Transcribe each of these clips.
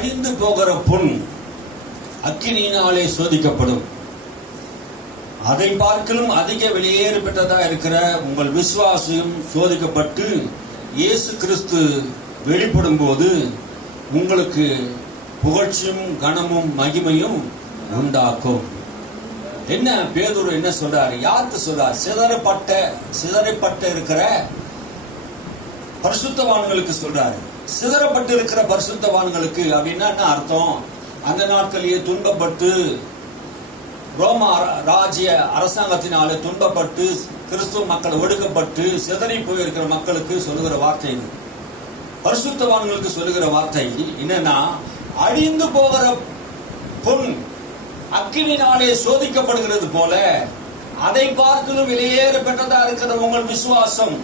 அழிந்து போகிற பொன் அக்கினியினாலே சோதிக்கப்படும். அதை பார்க்கலும் அதிக வெளியேறு பெற்றதா இருக்கிற உங்கள் விசுவாசம் சோதிக்கப்பட்டு இயேசு கிறிஸ்து வெளிப்படும் போது உங்களுக்கு புகழ்ச்சியும் கனமும் மகிமையும் உண்டாக்கும். என்ன பேதுரு என்ன சொல்றாரு? யாருக்கு சொல்றார்? சிதறப்பட்ட இருக்கிற பரிசுத்தவான்களுக்கு சொல்றாரு. சிதறப்பட்டு இருக்கிற பரிசுத்தவான்களுக்கு அப்படின்னா என்ன அர்த்தம்? அந்த நாட்களிலே துன்பப்பட்டு ரோம ராஜ்ய அரசாங்கத்தினாலே துன்பப்பட்டு கிறிஸ்துவ மக்கள் ஒடுக்கப்பட்டு சிதறி போயிருக்கிற மக்களுக்கு சொல்லுகிற வார்த்தை, பரிசுத்தவான்களுக்கு சொல்லுகிற வார்த்தை என்னன்னா, அழிந்து போகிற பொன் அக்கினினாலே சோதிக்கப்படுகிறது போல அதை பார்க்கலும் வெளியேற பெற்றதா இருக்கிற உங்கள் விசுவாசம்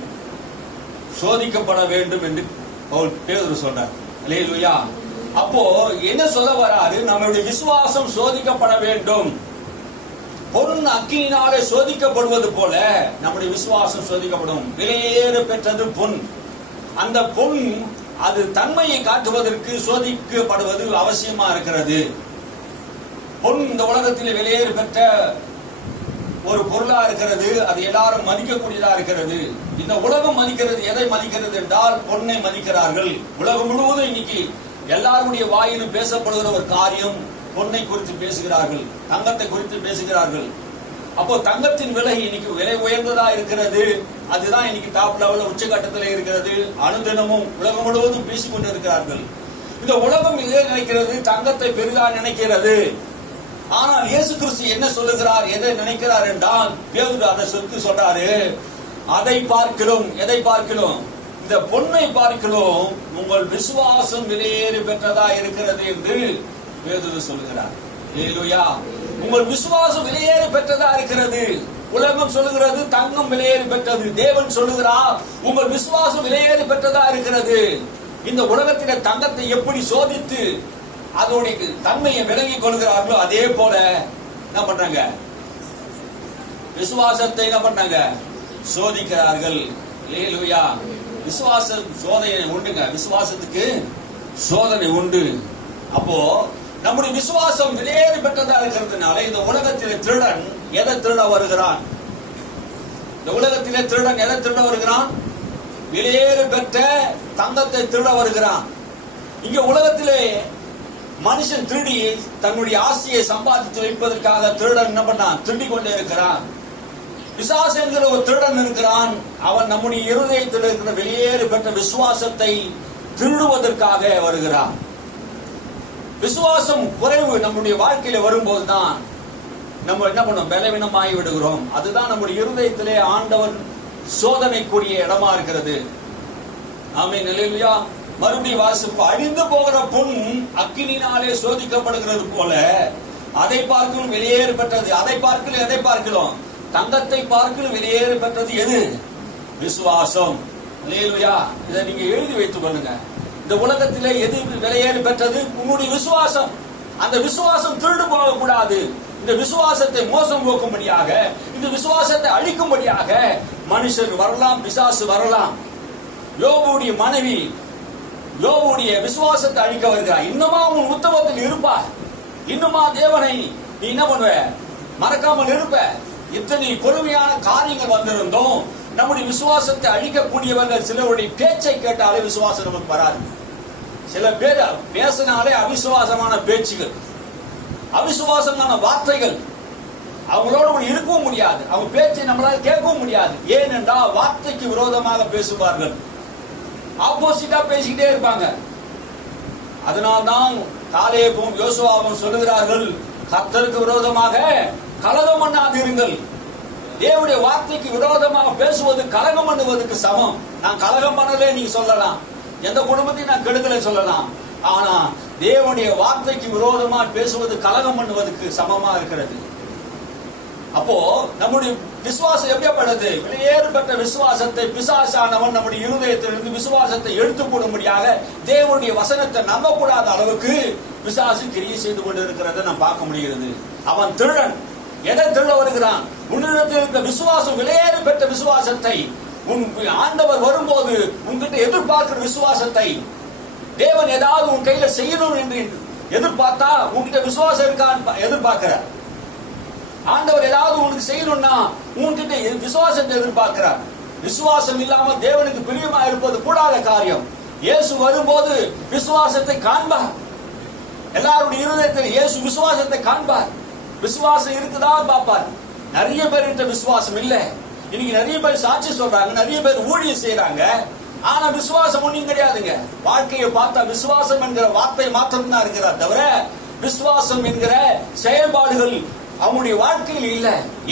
சோதிக்கப்பட வேண்டும் என்று பேதுரு சொல்றார். அல்லேலூயா. அப்போ என்ன சொல்ல வராரு? நம்முடைய விசுவாசம் சோதிக்கப்பட வேண்டும். பொன் அக்கினினாலே சோதிக்கப்படுவது போல நம்முடைய விசுவாசம் சோதிக்கப்படும். வெளியேற பெற்றது பொன். அந்த பொன் அது தன்மையை காட்டுவதற்கு சோதிக்கப்படுவது அவசியமா இருக்கிறது. பொன் இந்த உலகத்தில் வெளியேறு பெற்ற ஒரு பொருளா இருக்கிறது. அது எல்லாரும் மதிக்கக்கூடியதா இருக்கிறது. இந்த உலகம் மதிக்கிறது. எதை மதிக்கிறது என்றால் பொன்னை மதிக்கிறார்கள். உலகம் முழுவதும் இன்னைக்கு எல்லாருடைய வாயிலும் பேசப்படுகிற ஒரு காரியம் பொன்னை குறித்து பேசுகிறார்கள், தங்கத்தை குறித்து பேசுகிறார்கள். அப்போ தங்கத்தின் விலை இன்னைக்கு விலை உயர்ந்ததா இருக்கிறது. அதுதான் இன்னைக்கு டாப் லெவல்ல உச்சகட்டத்தில் இருக்கிறது. அனுதினமும் உலகம் முழுவதும் பேசிக் கொண்டிருக்கிறார்கள். இந்த உலகம் எதை நினைக்கிறது? தங்கத்தை பெரிதா நினைக்கிறது. ஆனால் இயேசு கிறிஸ்து என்ன சொல்லுகிறார்? எதை நினைக்கிறார் என்றால் பேதுரு அதை சொல்றாரு, அதை பார்க்கிறோம். எதை பார்க்கிறோம்? இந்த பொன்னை பார்க்கிறோம். உங்கள் விசுவாசம் வெளியேறி பெற்றதா இருக்கிறது என்று பேதுரு சொல்லுகிறார். அல்லேலூயா. உங்கள் விசுவாசம் வெளியேறி பெற்றதா இருக்கிறது. உலகம் சொல்லுகிறது தங்கம் வெளியேறி பெற்றது. தேவன் சொல்லுகிறார் உங்கள் விசுவாசம் வெளியேறி பெற்றதா இருக்கிறது. இந்த உலகத்தில தங்கத்தை எப்படி சோதித்து அதோடைய தன்மையை விளங்கிக் கொள்கிறார்களோ அதே போல என்ன பண்றாங்க? விசுவாசத்தை என்ன பண்றாங்க? சோதிக்கிறார்கள். அல்லேலூயா. விசுவாச சோதனை உண்டுங்க. விசுவாசத்துக்கு சோதனை உண்டு. அப்போ நம்முடைய விசுவாசம் வெளியேறி பெற்றதா இருக்கிறதுனால இந்த உலகத்திலே திருடன் எதை திருட வருகிறான்? இந்த உலகத்திலே திருடன் எதை திருட வருகிறான்? வெளியேறி பெற்ற தங்கத்தை திருட வருகிறான். இங்க உலகத்திலே மனுஷன் திருடி தன்னுடைய ஆசையை சம்பாதித்து வைப்பதற்காக திருடன் என்ன பண்ணான்? திருடி கொண்டே இருக்கிறான். பிசாசு என்கிற ஒரு திருடன் இருக்கிறான். அவன் நம்முடைய இருதயத்தில் இருக்கிற வெளியேறி பெற்ற விசுவாசத்தை திருடுவதற்காக வருகிறான். விசுவாசம் குறைவு நம்முடைய வாழ்க்கையில வரும்போதுதான் நம்ம என்ன பண்ணோம்? பலவீனமாகி விடுகிறோம். அதுதான் நம்முடைய இருதயத்திலே ஆண்டவர் சோதனைக்குரிய இடமா இருக்கிறது. ஆமென். அல்லேலூயா. மறுபடியும் வாசிப்பு. அழிந்து போகிற பொன் அக்கினினாலே சோதிக்கப்படுகிறது போல அதை பார்க்கலும் வெளியேறு பெற்றது. அதை பார்க்கலும் எதை பார்க்கிறோம்? தங்கத்தை பார்க்கலும் வெளியேறு பெற்றது எது? விசுவாசம். அல்லேலூயா. இதை நீங்க எழுதி வைத்துக் கொள்ளுங்க. இந்த உலகத்திலே எது வெளியேறு பெற்றது? உன்னுடைய விசுவாசம். அந்த விசுவாசம் திருடு போகக்கூடாது. இந்த விசுவாசத்தை மோசம் போக்கும்படியாக, இந்த விசுவாசத்தை அழிக்கும்படியாக மனுஷர் வரலாம், பிசாசு வரலாம். யோபுடைய மனைவி யோபுடைய விசுவாசத்தை அழிக்க வருகிறார். இன்னுமா உன் உத்தமத்தில் இருப்பா? இன்னுமா தேவனை நீ என்ன பண்ணுவ? மறக்காமல் இருப்ப? இத்தனை கொடுமையான காரியங்கள் வந்திருந்தோம். நம்முடைய விசுவாசத்தை அழிக்கக்கூடியவர்கள் சிலருடைய பேச்சை கேட்டாலே விசுவாசம் நமக்கு வராது. சில பேர் பேசினாலே அவிசுவாசமான பேச்சுகள், அவிசுவாசமான வார்த்தைகள், அவங்களோட இருக்கவும் முடியாது. அவங்க பேச்சை நம்மளால கேட்கவும் முடியாது. ஏனென்றால் வார்த்தைக்கு விரோதமாக பேசுவார்கள், ஆப்போசிட்டா பேசிக்கிட்டே இருப்பாங்க. அதனால்தான் காலேபும் யோசுவாவும் சொல்லுகிறார்கள், கர்த்தருக்கு விரோதமாக கலகம் பண்ணாதிருங்கள். தேவனுடைய வார்த்தைக்கு விரோதமாக பேசுவது கலகம் பண்ணுவதற்கு சமம். நான் கலகம் பண்ணலே நீங்க சொல்லலாம், எந்த குடும்பத்தையும் நான் கெடுக்கல சொல்லலாம். ஆனா தேவனுடைய வார்த்தைக்கு விரோதமாக பேசுவது கலகம் பண்ணுவதற்கு சமமா இருக்கிறது. அப்போ நம்முடைய விசுவாசம் எப்படிப்படுது? வெளியேறு பெற்ற விசுவாசத்தை பிசாசானவன் நம்முடைய இருதயத்திலிருந்து விசுவாசத்தை எடுத்து போடும்படியாக தேவனுடைய வசனத்தை நம்பக்கூடாத அளவுக்கு பிசாசு கிரியை செய்து கொண்டு இருக்கிறத நாம் பார்க்க முடிகிறது. அவன் திருடன். எதை திருட வருகிறான்? உன்னிடத்தில் இருக்கிற விசுவாசம், வெளியேறு பெற்ற விசுவாசத்தை, உன் ஆண்டவர் வரும்போது உன்கிட்ட எதிர்பார்க்கிற விசுவாசத்தை தேவன் ஏதாவது உன் கையில செய்யணும் என்று எதிர்பார்த்தா உன்கிட்ட விசுவாசம் இருக்கான்னு எதிர்பார்க்கிறார். ஆண்டவர் ஏதாவது உனக்கு செய்யணும்னா உன்கிட்ட விசுவாசத்தை எதிர்பார்க்கிறார். விசுவாசம் இல்லாம தேவனுக்கு பிரியமா இருப்பது கூடாத காரியம். இயேசு வரும்போது விசுவாசத்தை காண்பார். எல்லாருடைய இருதயத்தில் இயேசு விசுவாசத்தை காண்பார். விசுவாசம் இருக்குதா பார்ப்பார். நிறைய பேர்கிட்ட விசுவாசம் இல்ல. இன்னைக்கு நிறைய பேர் சாட்சி சொல்றாங்க, நிறைய பேர் ஊழியம் செய்யறாங்க, ஆனா விசுவாசம் ஒன்றும் கிடையாதுங்க. வாழ்க்கையை பார்த்தா விசுவாசம் என்கிற வார்த்தை மாத்திரம் தான் இருக்கிறார் தவிர விசுவாசம் என்கிற செயல்பாடுகள் அவங்களுடைய வாழ்க்கையில் இல்ல.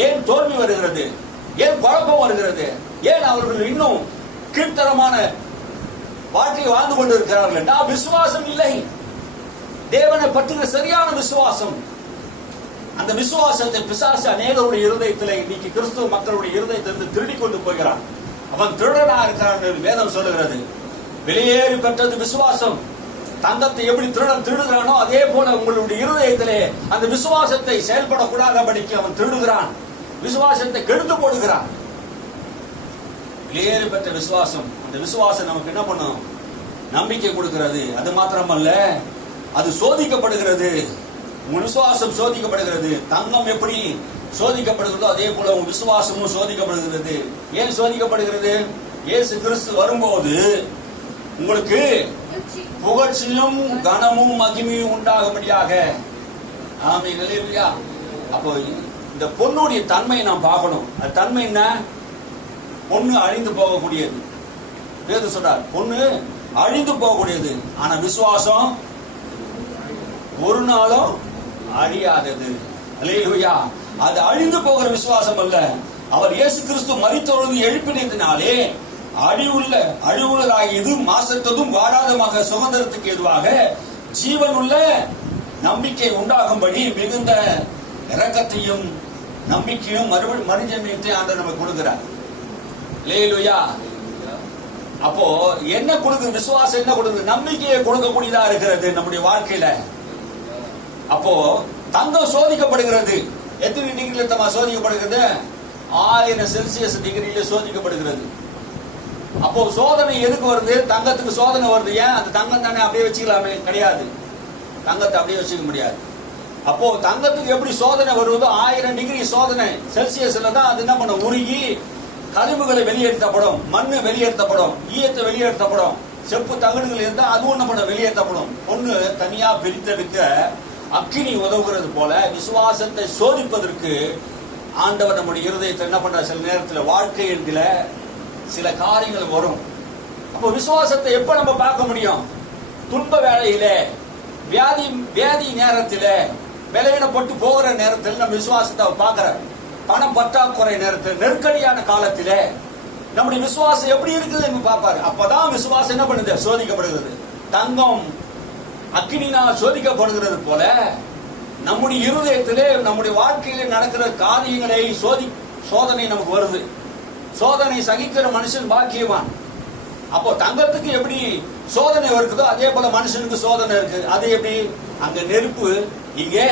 ஏன் தோல்வி வருகிறது? ஏன் குழப்பம் வருகிறது? ஏன் அவர்கள் இன்னும் கீழ்த்தரமான வாழ்க்கையை வாழ்ந்து கொண்டு இருக்கிறார்கள்? விசுவாசம் இல்லை. தேவனை பற்றின சரியான விசுவாசம். அந்த விசுவாசத்தை பிசாசு அநேகருடைய இருதயத்தில் இன்னைக்கு கிறிஸ்துவ மக்களுடைய இருதயத்திலிருந்து திருடி கொண்டு போகிறான். அவன் திருடனா இருக்கிறான் என்று வேதம் சொல்லுகிறது. வெளியேறி பெற்றது விசுவாசம். தங்கத்தை எப்படி திருடன் திருடுகிறானோ அதே போல உங்களுடைய இருதயத்திலே அந்த விசுவாசத்தை செயல்படக்கூடாதபடிக்கு அவன் திருடுகிறான். விசுவாசத்தை கெடுத்து போடுகிறான். வெளியேறி பெற்ற விசுவாசம், அந்த விசுவாசம் நமக்கு என்ன பண்ணும்? நம்பிக்கை கொடுக்கிறது. அது மாத்திரமல்ல, அது சோதிக்கப்படுகிறது. உன் விசுவாசம் சோதிக்கப்படுகிறது. தங்கம் எப்படி சோதிக்கப்படுகிறதோ அதே போல உன் விசுவாசமும் சோதிக்கப்படுகிறது. ஏன் சோதிக்கப்படுகிறது? இயேசு கிறிஸ்து வரும்போது உங்களுக்கு புகழ்ச்சியும் கனமும் மகிமையும் உண்டாகும்படியாக. ஆமென், அல்லேலூயா. அப்போ இந்த பொண்ணுடைய தன்மையை நாம் பார்க்கணும். அது தன்மை என்ன? பொண்ணு அழிந்து போகக்கூடியது. வேதம் சொல்றார் பொண்ணு அழிந்து போகக்கூடியது. ஆனா விசுவாசம் ஒரு நாளும் அழியாதது. அல்லேலூயா. அது அழிந்து போகிற விசுவாசம் அல்ல. அவர் இயேசு கிறிஸ்து மரித்தொழுது எழுப்பினதினாலே அழிவுள்ளதாகியது மாசற்றதும் வாடாதமாக சுதந்திரத்துக்கு எதுவாக ஜீவன் உள்ள நம்பிக்கை உண்டாகும்படி மிகுந்த இரக்கத்தையும் நம்பிக்கையும் மறுஜன்மத்தை ஆண்டவர் நமக்கு கொடுக்கிறார். அல்லேலூயா. அப்போ என்ன கொடுக்குது? விசுவாசம் என்ன கொடுக்குது? நம்பிக்கையை கொடுக்கக்கூடியதா இருக்கிறது நம்முடைய வாழ்க்கையில. அப்போ தங்கம் சோதிக்கப்படுகிறது. எத்தனை டிகிரில தம்மா சோதிக்கப்படுகிறது? 1000 செல்சியஸ் டிகிரியில சோதிக்கப்படுகிறது. அப்போ சோதனை எதுக்கு வருது? தங்கத்துக்கு சோதனை வருது. ஏன்? அந்த தங்கம் தானே அப்படியே வச்சுக்கலாமே? கிடையாது, தங்கத்தை அப்படியே வச்சுக்க முடியாது. அப்போ தங்கத்துக்கு எப்படி சோதனை வருவதோ 1000 டிகிரி சோதனை செல்சியஸ்ல தான் அது என்ன பண்ணும்? உருகி கழிவுகளை வெளியேற்றப்படும், மண்ணு வெளியேற்றப்படும், ஈயத்தை வெளியேற்றப்படும், செப்பு தகடுகள் இருந்தால் அதுவும் என்ன பண்ண வெளியேற்றப்படும். ஒண்ணு தனியா பிரித்தெடுக்க அக்கினி உதவுகிறது போல விசுவாசத்தை சோதிப்பதற்கு ஆண்டவர் நம்முடைய இருதயத்தை என்ன பண்ற? சில நேரத்தில் வாழ்க்கை என்கிற சில காரியங்கள் வரும். அப்போ விசுவாசத்தை எப்ப நம்ம பார்க்க முடியும்? துன்ப வேளையில, வியாதி நேரத்தில், விளையிடப்பட்டு போகிற நேரத்தில் நம்ம விசுவாசத்தை பார்க்கிற. பணம் பற்றாக்குறை நேரத்தில், நெருக்கடியான காலத்தில் நம்முடைய விசுவாசம் எப்படி இருக்குது என்று பார்ப்பாரு. அப்பதான் விசுவாசம் என்ன பண்ணுது? சோதிக்கப்படுகிறது. தங்கம் அக்கினினால் சோதிக்கப்படுகிறது போல நம்முடைய இருதயத்திலே நம்முடைய வாழ்க்கையிலே நடக்கிற காரியங்களை சோதனை நமக்கு வருது. சோதனை சகிக்கிற மனுஷன் பாக்கியவான். அப்போ தங்கத்துக்கு எப்படி சோதனை இருக்குதோ அதே போல மனுஷனுக்கு சோதனை இருக்கு. அது எப்படி? அங்க நெருப்பு, இங்கே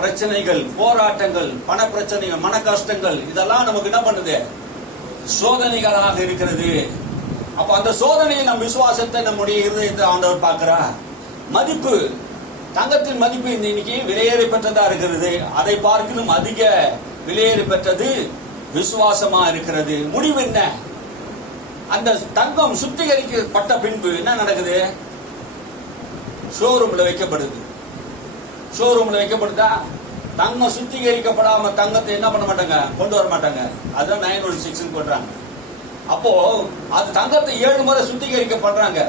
பிரச்சனைகள், போராட்டங்கள், பண பிரச்சனைகள், மன கஷ்டங்கள், இதெல்லாம் நமக்கு என்ன பண்ணுது? சோதனைகளாக இருக்கிறது. அப்ப அந்த சோதனையை நம் விசுவாசத்தை நம்முடைய இருதயத்தை ஆண்டவர் பார்க்கிறார். மதிப்பு, தங்கத்தின் மதிப்பு இன்னைக்கு விலையேறி பெற்றதா இருக்கிறது. அதை பார்க்கணும் அதிக விலையேறி பெற்றது விசுவாசமா இருக்கிறது. முடிவு என்ன? அந்த தங்கம் சுத்திகரிக்கப்பட்ட பின்பு என்ன நடக்குது? ஷோரூம்ல வைக்கப்படுது. ஷோரூம்ல வைக்கப்படுதா? தங்கம் சுத்திகரிக்கப்படாம தங்கத்தை என்ன பண்ண மாட்டாங்க? கொண்டு வர மாட்டாங்க. அதுதான் 916 போடுறாங்க. அப்போ அது தங்கத்தை 7 முறை சுத்திகரிக்கப்படுறாங்க.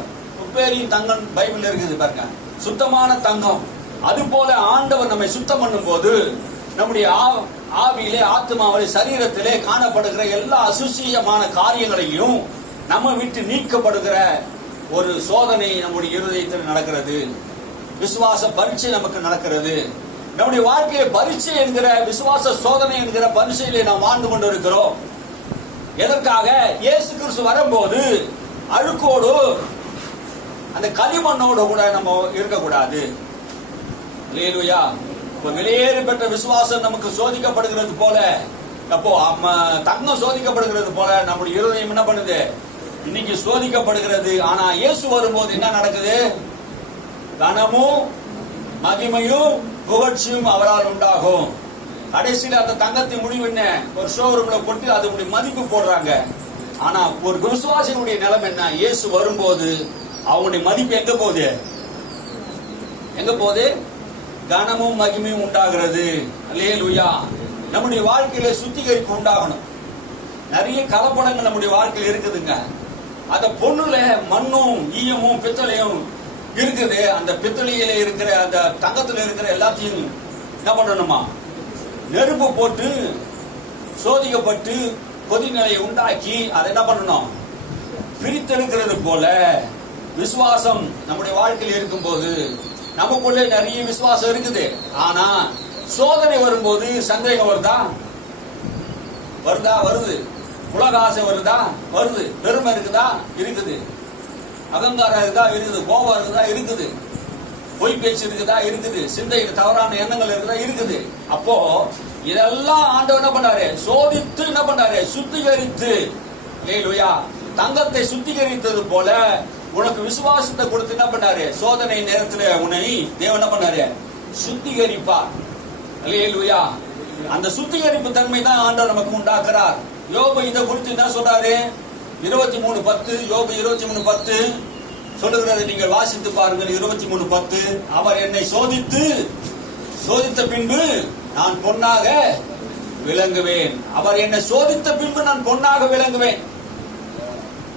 உப்பேரியும் தங்கம் பைபிள் இருக்குது பாருங்க, சுத்தமான தங்கம். அது போல ஆண்டவர் நம்மை சுத்தம் பண்ணும் போது நம்முடைய ஆவியிலே, ஆத்மாவிலே, சரீரத்திலே காணப்படுகிற எல்லா அசுசியமான காரியங்களையும் நம்ம விட்டு நீக்கப்படுகிற ஒரு சோதனை நம்முடைய இருதயத்தில் நடக்கிறது. விசுவாச பரீட்சை நமக்கு நடக்கிறது. நம்முடைய வாழ்க்கையை பரீட்சை என்கிற விசுவாச சோதனை என்கிற பரீட்சையிலே நாம் வாழ்ந்து கொண்டு இருக்கிறோம். எதற்காக? இயேசு கிறிஸ்து வரும்போது அழுக்கோடு அந்த களிமண்ணோடு கூட நம்ம இருக்கக்கூடாது. அல்லேலூயா. வெளியேறி பெற்ற விசுவாசம் நமக்கு சோதிக்கப்படுகிறது போல, அப்போ தங்கம் சோதிக்கப்படுகிறது போல நம்முடைய இருதயம் என்ன பண்ணுது? இன்னைக்கு சோதிக்கப்படுகிறது. ஆனா இயேசு வரும்போது என்ன நடக்குது? கனமும் மகிமையும் புகழ்ச்சியும் அவரால் உண்டாகும். கடைசியில் அந்த தங்கத்தை முடிவு என்ன? ஒரு ஷோரூம்ல போட்டு அதனுடைய மதிப்பு போடுறாங்க. ஆனா ஒரு விசுவாசிகளுடைய நிலைமை என்ன? இயேசு வரும்போது அவங்களுடைய மதிப்பு எங்க போகுது? எங்க போகுது? கனமும் மகிமையும் உண்டாகிறது. அல்லேலூயா. நம்முடைய வாழ்க்கையில சுத்திகரிப்பு உண்டாகணும். நிறைய கலப்படங்கள் நம்முடைய வாழ்க்கையில் இருக்குதுங்க. அந்த பொண்ணுல மண்ணும் ஈயமும் பித்தளையும் இருக்குது. அந்த பித்தளையில இருக்கிற அந்த தங்கத்துல இருக்கிற எல்லாத்தையும் என்ன பண்ணணுமா? நெருப்பு போட்டு சோதிக்கப்பட்டு கொதிநிலையை உண்டாக்கி அதை என்ன பண்ணணும்? பிரித்தெடுக்கிறது போல விசுவாசம் நம்முடைய வாழ்க்கையில் இருக்கும்போது நமக்குள்ளே நிறைய விசுவாசம் இருக்குது. ஆனா சோதனை வரும்போது சந்தேகம் வருதா? வருது. உலக ஆசை வருதா? வருது. பெருமை இருக்குதா? இருக்குது. அகங்காரம் இருக்குதா? இருக்குது. கோபம் இருக்குதா? இருக்குது. பொய் பேச்சு இருக்குதா? இருக்குது. சிந்தையில் தவறான எண்ணங்கள் இருக்குதா? இருக்குது. அப்போ இதெல்லாம் ஆண்டவர் என்ன பண்ணாரு? சோதித்து என்ன பண்ணாரு? சுத்திகரித்து. அல்லேலூயா. தங்கத்தை சுத்திகரித்தது போல உனக்கு விசுவாசத்தை கொடுத்து என்ன பண்ணாரு? சோதனை நேரத்தில் உன்னை தேவன் என்ன பண்ணாரு? சுத்திகரிப்பார். அல்லேலூயா. அந்த சுத்திகரிப்பு தன்மை தான் ஆண்டவர் நமக்கு உண்டாக்குறார். யோபு இதை குறித்து என்ன சொல்றாரு? 23:10. யோபு 23:10 சொல்லுகிறது. நீங்கள் வாசித்து பாருங்கள். 23:10. அவர் என்னை சோதித்த பின்பு நான் பொன்னாக விளங்குவேன். அவர் என்னை சோதித்த பின்பு நான் பொன்னாக விளங்குவேன்.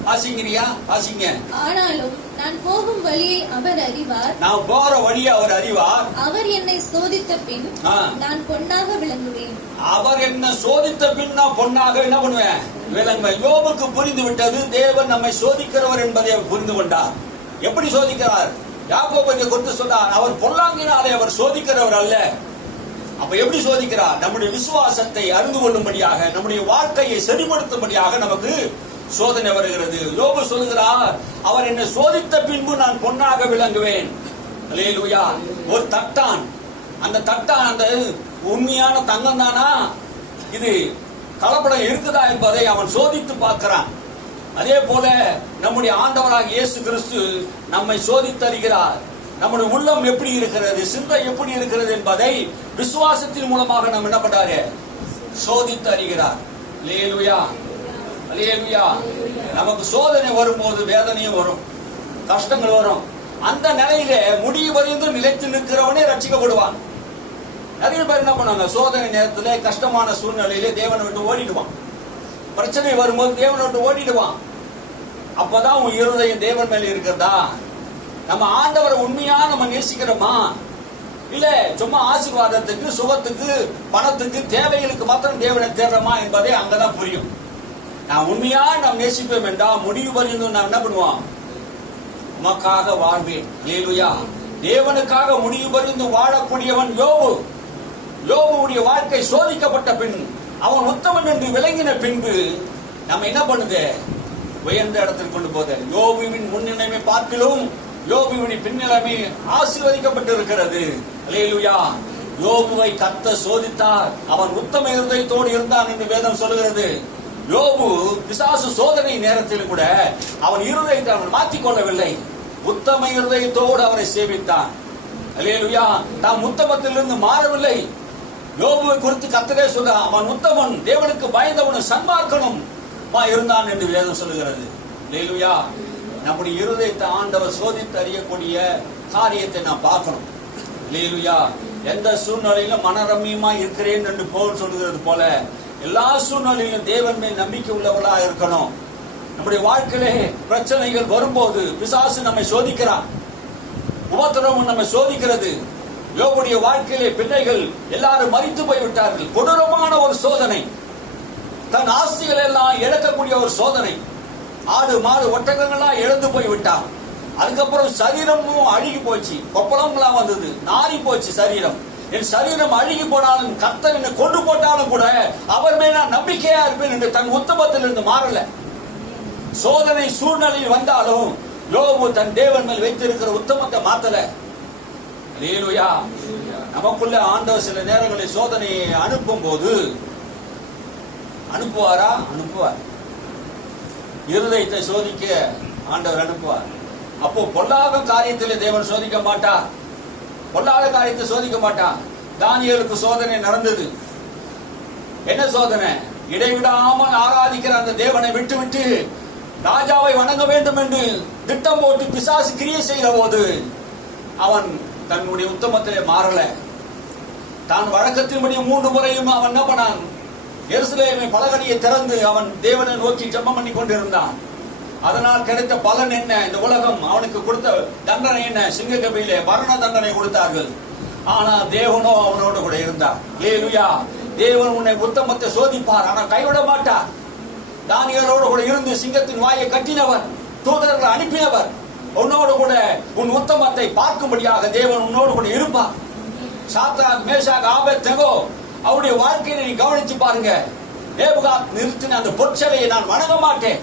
வாசிங்கிறியா? வாசிங்க. ஆனாலும் நான் போகும் வழியை அவர் அறிவார். நான் போற வழியை அவர் அறிவார். அவர் என்னை சோதித்த பின் நான் பொன்னாக விளங்குவேன். அவர் என்ன சோதித்த பின் நான் பொன்னாக என்ன பண்ணுவேன்? விளங்குவேன். யோபுக்கு புரிந்து விட்டது. தேவன் நம்மை சோதிக்கிறவர் என்பதை அவர் புரிந்து கொண்டார். எப்படி சோதிக்கிறார்? யாக்கோபை குறித்து சொன்னார். அவர் பொல்லாங்கினாலே அவர் சோதிக்கிறவர் அல்ல. அப்ப எப்படி சோதிக்கிறார்? நம்முடைய விசுவாசத்தை அறிந்து கொள்ளும்படியாக, நம்முடைய வாழ்க்கையை சரிப்படுத்தும்படியாக நமக்கு சோதனை வருகிறது. யோபு சொல்லுகிறார், அவர் என்னை சோதித்த பின்பு நான் பொன்னாக விளங்குவேன். அல்லேலூயா. ஒரு தட்டான், அந்த தட்டான் அந்த உண்மையான தங்கம் தானா, இது கலப்படம் இருக்குதா என்பதை அவன் சோதித்து பார்க்கிறான். அதே போல நம்முடைய ஆண்டவராக இயேசு கிறிஸ்து நம்மை சோதித்தருகிறார். நம்முடைய உள்ளம் எப்படி இருக்கிறது, சிந்தை எப்படி இருக்கிறது என்பதை விசுவாசத்தின் மூலமாக நாம் என்ன பண்றாரு? சோதித்து அறிகிறார். அல்லேலூயா. அல்லேலூயா. நமக்கு சோதனை வரும்போது வேதனையும் வரும், கஷ்டங்கள் வரும். அந்த நிலையில முடிவு வரைந்து நிலைத்து நிற்கிறவனே ரட்சிக்கப்படுவான். நிறைய பேர் என்ன பண்ணாங்க? சோதனை நேரத்தில் கஷ்டமான சூழ்நிலையிலே தேவனை விட்டு ஓடிடுவான். பிரச்சனை வரும்போது தேவனை விட்டு ஓடிடுவான். அப்பதான் உன் இருதயம் தேவன் மேல இருக்கிறதா? நம்ம ஆண்டவரை உண்மையா நம்ம நேசிக்கிறோமா? இல்ல சும்மா ஆசீர்வாதத்துக்கு, சுகத்துக்கு, பணத்துக்கு, தேவைகளுக்கு மாத்திரம் தேவனை தேடுறோமா என்பதை அங்கதான் புரியும். நான் உண்மையா நாம் நேசிப்போம் என்றால் முடிவு வரையும் நாம் என்ன பண்ணுவோம்? உமக்காக வாழ்வேன். அல்லேலூயா. தேவனுக்காக முடிவு வரைந்து வாழக்கூடியவன் யோபு. யோபுடைய வாழ்க்கை சோதிக்கப்பட்ட பின், அவன் உத்தமன் என்று விளங்கின பின்பு நம்ம என்ன பண்ணுது? உயர்ந்த இடத்தில் கொண்டு போது. யோபுவின் முன்னிலைமை பார்க்கிலும் யோபுவின் பின்னிலைமை ஆசீர்வதிக்கப்பட்டிருக்கிறது. அல்லேலூயா. யோபுவை கர்த்தர் சோதித்தார். அவன் உத்தம இருதயத்தோடு இருந்தான் என்று வேதம் சொல்லுகிறது. யோபு பிசாசு சோதனை நேரத்தில் கூட அவன் இருதயத்தை அவன் மாற்றிக்கொள்ளவில்லை. உத்தம இருதயத்தோடு அவரை சேவித்தான். அல்லேலூயா. தாம் உத்தமத்திலிருந்து மாறவில்லை. யோபுவை குறித்து கர்த்தரே சொல்ல, அவன் உத்தமன், தேவனுக்கு பயந்தவனும் சன்மார்க்கனும் இருந்தான் என்று வேதம் சொல்லுகிறது. அல்லேலூயா. நம்முடைய இருதயத்தை ஆண்டவர் சோதித்து அறியக்கூடிய காரியத்தை நாம் பார்க்கணும். அல்லேலூயா. எந்த சூழ்நிலையிலும் மனரம்யமா இருக்கிறேன் என்று பவுல் சொல்லுகிறது போல எல்லா சூழ்நிலையிலும் தேவன் மேல் நம்பிக்கை உள்ளவர்களாக இருக்கணும். நம்முடைய வாழ்க்கையிலே பிரச்சனைகள் வரும்போது பிசாசு நம்மை சோதிக்கிறான், உபத்திரவம் நம்மை சோதிக்கிறது. யோபுடைய வாழ்க்கையிலே பிள்ளைகள் எல்லாரும் மரித்து போய்விட்டார்கள். கொடூரமான ஒரு சோதனை, தன் ஆஸ்திகள் எல்லாம் இழக்கக்கூடிய ஒரு சோதனை. ஆடு மாடு ஒட்டகங்கள்லாம் இழந்து போய்விட்டான். அதுக்கப்புறம் சரீரமும் அழுகி போச்சு, கொப்பளம்லாம் வந்தது, நாரி போச்சு சரீரம். என் சரீரம் அழுகி போனாலும் கர்த்தர் என்னை கொண்டு போட்டாலும் கூட அவர் மேல் நான் நம்பிக்கையா இருப்பேன் என்று தன் உத்தமத்திலிருந்து மாறல. சோதனை சூழ்நிலையில் வந்தாலும் யோபு தன் தேவன் மேல் வைத்திருக்கிற உத்தமத்தை மாத்தல. அல்லேலூயா. நமக்குள்ள ஆண்டவர் சில நேரங்களில் சோதனையை அனுப்பும் போது அனுப்புவாரா? அனுப்புவார். இருதயத்தை சோதிக்க ஆண்டவர் அனுப்புவார். அப்போ பொல்லாத காரியத்தில் தேவன் சோதிக்க மாட்டார். பொல்லாத காரியத்தை சோதிக்க மாட்டார். தானியேலுக்கு சோதனை நடந்தது. என்ன சோதனை? இடைவிடாமல் ஆராதிக்கிற அந்த தேவனை விட்டு ராஜாவை வணங்க வேண்டும் என்று திட்டம் போட்டு பிசாசு கிரியை செய்கிற போது அவன் தன்னுடைய உத்தமத்திலே மாறல. தான் வழக்கத்தின்படி 3 முறையும் அவன் என்ன பண்ணான்? எருசலேமை பலகடியை திறந்து அவன் தேவனை நோக்கி ஜெபம் பண்ணி கொண்டிருந்தான். அதனால் கிடைத்த பலன் என்ன? இந்த உலகம் அவனுக்கு கொடுத்த தண்டனை என்ன? சிங்க கபிலே மரண தண்டனை கொடுத்தார்கள். ஆனா தேவனோ அவனோடு கூட இருந்தார். அல்லேலூயா. தேவன் உன்னை உத்தமத்தை சோதிப்பார், ஆனா கைவிட மாட்டார். தானியேலோடு கூட இருந்து சிங்கத்தின் வாயை கட்டினவர், தூதர்களை அனுப்பினவர், உன்னோடு கூட உன் உத்தமத்தை பார்க்கும்படியாக தேவன் உன்னோடு கூட இருப்பார். சாத்ராக், மேஷாக், ஆபேத்நேகோ அவருடைய வாழ்க்கையை நீ கவனிச்சு பாருங்க. நேபுகாத் நிறுத்தின அந்த பொற்சிலையை நான் வணங்க மாட்டேன்.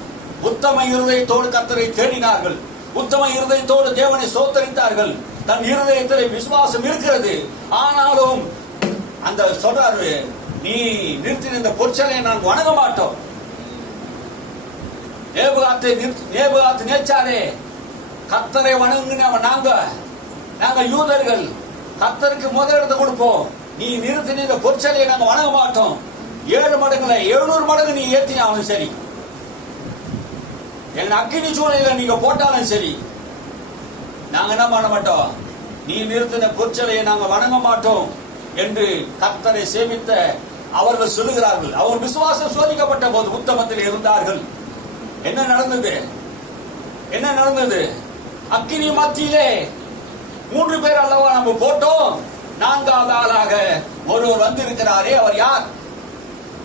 உத்தம இருதயத்தோடு கர்த்தரை தேடினார்கள். உத்தம இருதயத்தோடு தேவனை சோத்தரித்தார்கள். தன் இருதயத்தில் விசுவாசம் இருக்கிறது. ஆனாலும் அந்த சொல்றாரு, நீ நிறுத்தின இந்த பொற்சிலையை நான் வணங்க மாட்டோம். நேபுகாத் நேச்சாரே, கர்த்தரை வணங்குன நாங்க யூதர்கள் கர்த்தருக்கு முதலிடத்தை கொடுப்போம். நீ நிறுத்தின இந்த பொற்சிலையை நாங்க வணங்க மாட்டோம். 7 மடங்குல 700 மடங்கு நீ ஏற்றினாலும் சரி, எங்க அக்கினி சூளையில நீங்க போட்டாலும் சரி, நாங்க என்ன பண்ண மாட்டோம். நீ நிறுத்தின பொற்சிலையை நாங்க வணங்க மாட்டோம் என்று கர்த்தரை சேவித்த அவர்கள் சொல்லுகிறார்கள். அவர் விசுவாசம் சோதிக்கப்பட்ட போது உத்தமத்தில் இருந்தார்கள். என்ன நடந்தது? என்ன நடந்தது? அக்கினி மத்தியிலே 3 பேர் அல்லவா நம்ம போட்டோம். 4வது ஆளாக ஒருவர் வந்திருக்கிறாரே, அவர் யார்?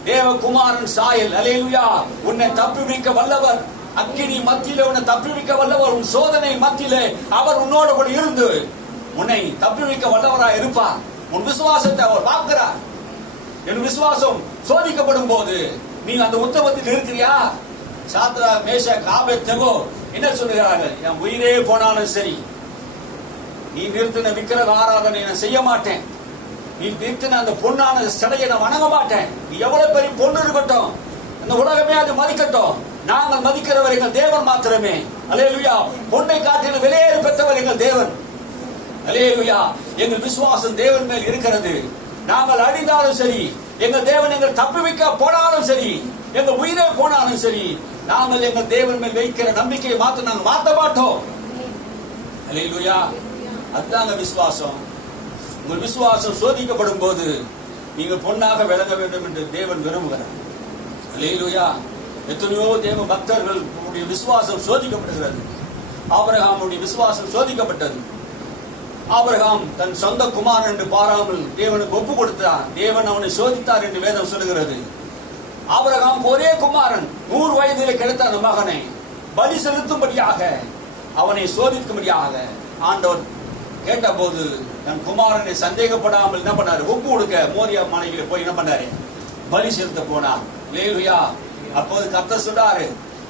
தேவகுமாரன் சாயல். அல்லேலூயா. உன்னை தப்புவிக்க வல்லவர், அக்கினி மத்தியிலே உன்னை தப்புவிக்க வல்லவர். உன் சோதனை மத்தியிலே அவர் உன்னோடு கூட இருந்து உன்னை தப்புவிக்க வல்லவராய் இருப்பார். உன் விசுவாசத்தை அவர் பார்க்கிறார். என் விசுவாசம் சோதிக்கப்படும் போது நீ அந்த உத்தமத்தில் இருக்கிறியா? சாத்ராக், மேஷாக், ஆபேத்நேகோ என்ன சொல்லுகிறார்கள்? என் உயிரே போனாலும் சரி, நீ நிறுத்தின விக்கிரக ஆராதனை நான் செய்ய மாட்டேன். நீ நிறுத்தின அந்த பொன்னான சிலையை நான் வணங்க மாட்டேன். நீ எவ்வளவு பெரிய பொண்ணு இருக்கட்டும், அந்த உலகமே அது மதிக்கட்டும், நாங்கள் மதிக்கிறவர் எங்கள் தேவன் மாத்திரமே. அல்லேலூயா. பொன்னை காட்டின விலையேறு பெற்றவர் எங்கள் தேவன். அல்லேலூயா. எங்கள் விசுவாசம் தேவன் மேல் இருக்கிறது. நாங்கள் அழிந்தாலும் சரி, எங்கள் தேவன் எங்கள் தப்புவிக்க போனாலும் சரி, எங்கள் உயிரே போனாலும் சரி, நாங்கள் எங்கள் தேவன் மேல் வைக்கிற நம்பிக்கையை நாங்கள் மாற்ற மாட்டோம். அல்லேலூயா. அதுதாங்க விசுவாசம். உங்கள் விசுவாசம் சோதிக்கப்படும் போது நீங்கள் பொன்னாக விளங்க வேண்டும் என்று தேவன் விரும்புகிறார். அல்லேலூயா. எத்தனையோ தேவ பக்தர்கள் விசுவாசம் சோதிக்கப்படுகிறது. ஆபிரகாமுடைய விசுவாசம் சோதிக்கப்பட்டது. ஆபிரகாம் தன் சொந்த குமாரன் என்று பாராமல் தேவனுக்கு ஒப்பு கொடுத்தார். தேவன் அவனை சோதித்தார் என்று வேதம் சொல்லுகிறது. ஆபிரகாம் ஒரே குமாரன், 100 வயதிலே கிடைத்த அந்த மகனை பலி செலுத்தும்படியாக, அவனை சோதிக்கும்படியாக ஆண்டவர் கேட்டபோது தன் குமாரனை சந்தேகப்படாமல் என்ன பண்ணாரு? ஒப்பு கொடுக்க மோரியா மலையில போய் என்ன பண்ணாரு? பலி செலுத்த போனார். அல்லேலூயா. அப்போது கர்த்தர் சொல்றாரு,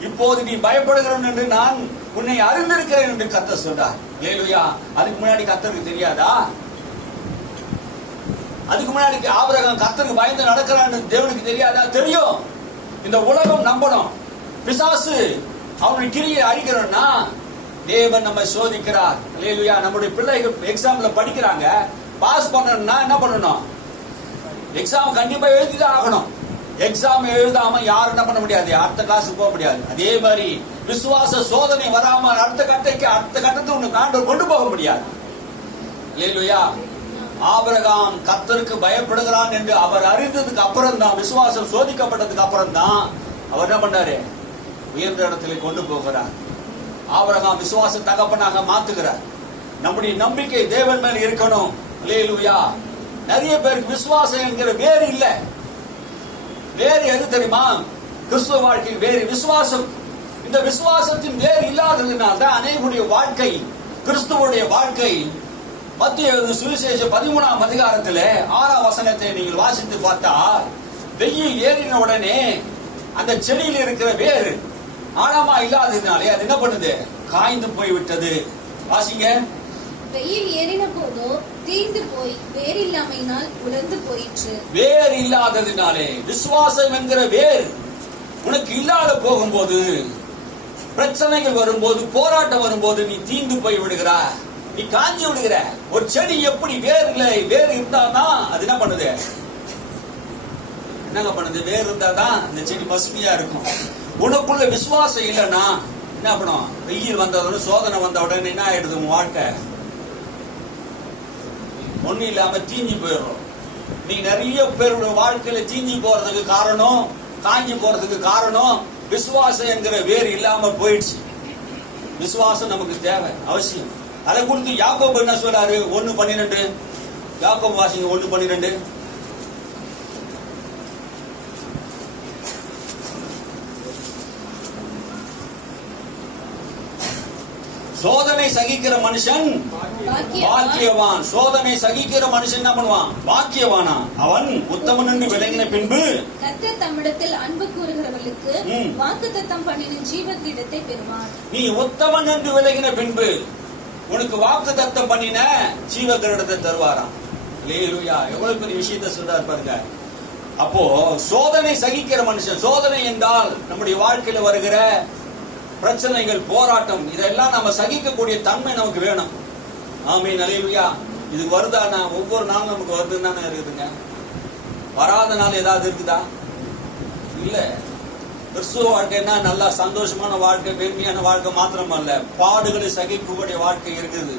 இப்போது நீ பயப்படுகிறவன் என்று நான் உன்னை அறிந்திருக்கிறேன் என்று கர்த்தர் சொல்றார். அல்லேலூயா. அதுக்கு முன்னாடி கர்த்தருக்கு தெரியாதா? அதுக்கு முன்னாடி ஆபிரகாம் கர்த்தருக்கு பயந்து நடக்கிறான்னு தேவனுக்கு தெரியாதா? தெரியும். இந்த உலகம் நம்பணும். பிசாசு அவனுடைய கிரியை அழிக்கிறோம்னா தேவன் நம்ம சோதிக்கிறார். அல்லேலூயா. நம்முடைய பிள்ளைகள் எக்ஸாம்ல படிக்கிறாங்க, பாஸ் பண்ணணும்னா என்ன பண்ணணும்? எக்ஸாம் கண்டிப்பா எழுதிதான் ஆகணும். எக்ஸாம் எழுதாம யாரும் என்ன பண்ண முடியாது? அடுத்த கிளாஸுக்கு போக முடியாது. அதே மாதிரி விசுவாச சோதனை வராம அடுத்த கட்டத்தை உனக்கு ஆண்டவர் கொண்டு போக முடியாது. அல்லேலூயா. ஆபிரகாம் கர்த்தருக்கு பயப்படுகிறான் என்று அவர் அறிந்ததுக்கு அப்புறம் தான், விசுவாசம் சோதிக்கப்பட்டதுக்கு அப்புறம் தான் அவர் என்ன பண்ணாரு? உயர்ந்த இடத்துல கொண்டு போகிறார். ஆபிரகாம் விசுவாச தகப்பனாக மாத்துகிறார். நம்முடைய நம்பிக்கை தேவன் மேல் இருக்கணும். அல்லேலூயா. நிறைய பேருக்கு விசுவாசம் என்கிற வேறு இல்ல. வேறு எது தெரியுமா? கிறிஸ்துவ வாழ்க்கை வேறு விசுவாசம். இந்த விசுவாசத்தின் வேறு இல்லாததுனால் தான் அநேகருடைய வாழ்க்கை, கிறிஸ்துவனுடைய வாழ்க்கை, மத்திய சுவிசேஷ 13ஆம் அதிகாரத்தில் 6ஆம் வசனத்தை நீங்கள் வாசித்து பார்த்தா, வெயில் ஏறின உடனே அந்த செடியில் இருக்கிற வேறு ஆழமா இல்லாததுனாலே அது என்ன பண்ணுது? காய்ந்து போய்விட்டது. வாசிங்க. வெயில் ஏறின போதோ தீர்ந்து போய் வேர் இல்லாமையினால் உலர்ந்து போயிற்று. வேர் இல்லாததினாலே, விசுவாசம் என்கிற வேர் உனக்கு இல்லாத போகும்போது பிரச்சனைகள் வரும்போது, போராட்டம் வரும்போது நீ தீந்து போய் விடுகிறாய், நீ காஞ்சி விடுகிற. ஒரு செடி எப்படி வேறு இருந்தாதான் அது என்ன பண்ணுது? என்னங்க பண்ணுது? வேறு இருந்தாதான் அந்த செடி பசுமையா இருக்கும். உனக்குள்ள விசுவாசம் இல்லைன்னா என்ன பண்ணும்? வெயில் வந்தவுடனே, சோதனை வந்த உடனே என்ன ஆயிடுது? உன் வாழ்க்கை ஒண்ணு இல்லாம தீஞ்சு போயிடும். நீ நிறைய பேருடைய வாழ்க்கையில தீஞ்சு போறதுக்கு காரணம், காஞ்சி போறதுக்கு காரணம் விசுவாசம் என்கிற வேறு இல்லாம போயிடுச்சு. விசுவாசம் நமக்கு தேவை, அவசியம். அதை குறித்து யாக்கோபு என்ன சொல்றாரு? 1:12. யாக்கோபு வாசிங்க 1:12. சோதனை சகிக்கிற மனுஷன் பாக்கியவான். சோதனை சகிக்கிற மனுஷன் என்ன பண்ணுவான்? பாக்கியவானா. அவன் உத்தமன் என்று விளங்கின பின்பு கர்த்தர் தம்மிடத்தில் அன்பு கூறுகிறவர்களுக்கு வாக்குத்தத்தம் பண்ணின ஜீவக்கிரீடத்தை பெறுவான். நீ உத்தமன் என்று விளங்கின பின்பு உனக்கு வாக்குத்தத்தம் பண்ணின ஜீவக்கிரீடத்தை தருவாராம். அல்லேலூயா. எவ்வளவு பெரிய விஷயத்தை சொல்றாரு பாருங்க. அப்போ சோதனை சகிக்கிற மனுஷன், சோதனை என்றால் நம்முடைய வாழ்க்கையில வருகிற பிரச்சனைகள், போராட்டம், இதெல்லாம் நம்ம சகிக்கக்கூடிய தன்மை நமக்கு வேணும். ஆமென், அல்லேலூயா. இது வருதானா? ஒவ்வொரு நாளும் நமக்கு வருதுன்னு தானே இருக்குதுங்க. வராத நாள் ஏதாவது இருக்குதா? இல்ல. கிறிஸ்துவ வாழ்க்கைன்னா நல்லா சந்தோஷமான வாழ்க்கை, பெருமையான வாழ்க்கை மாத்திரம் அல்ல, பாடுகளை சகிக்கக்கூடிய வாழ்க்கை இருக்குது.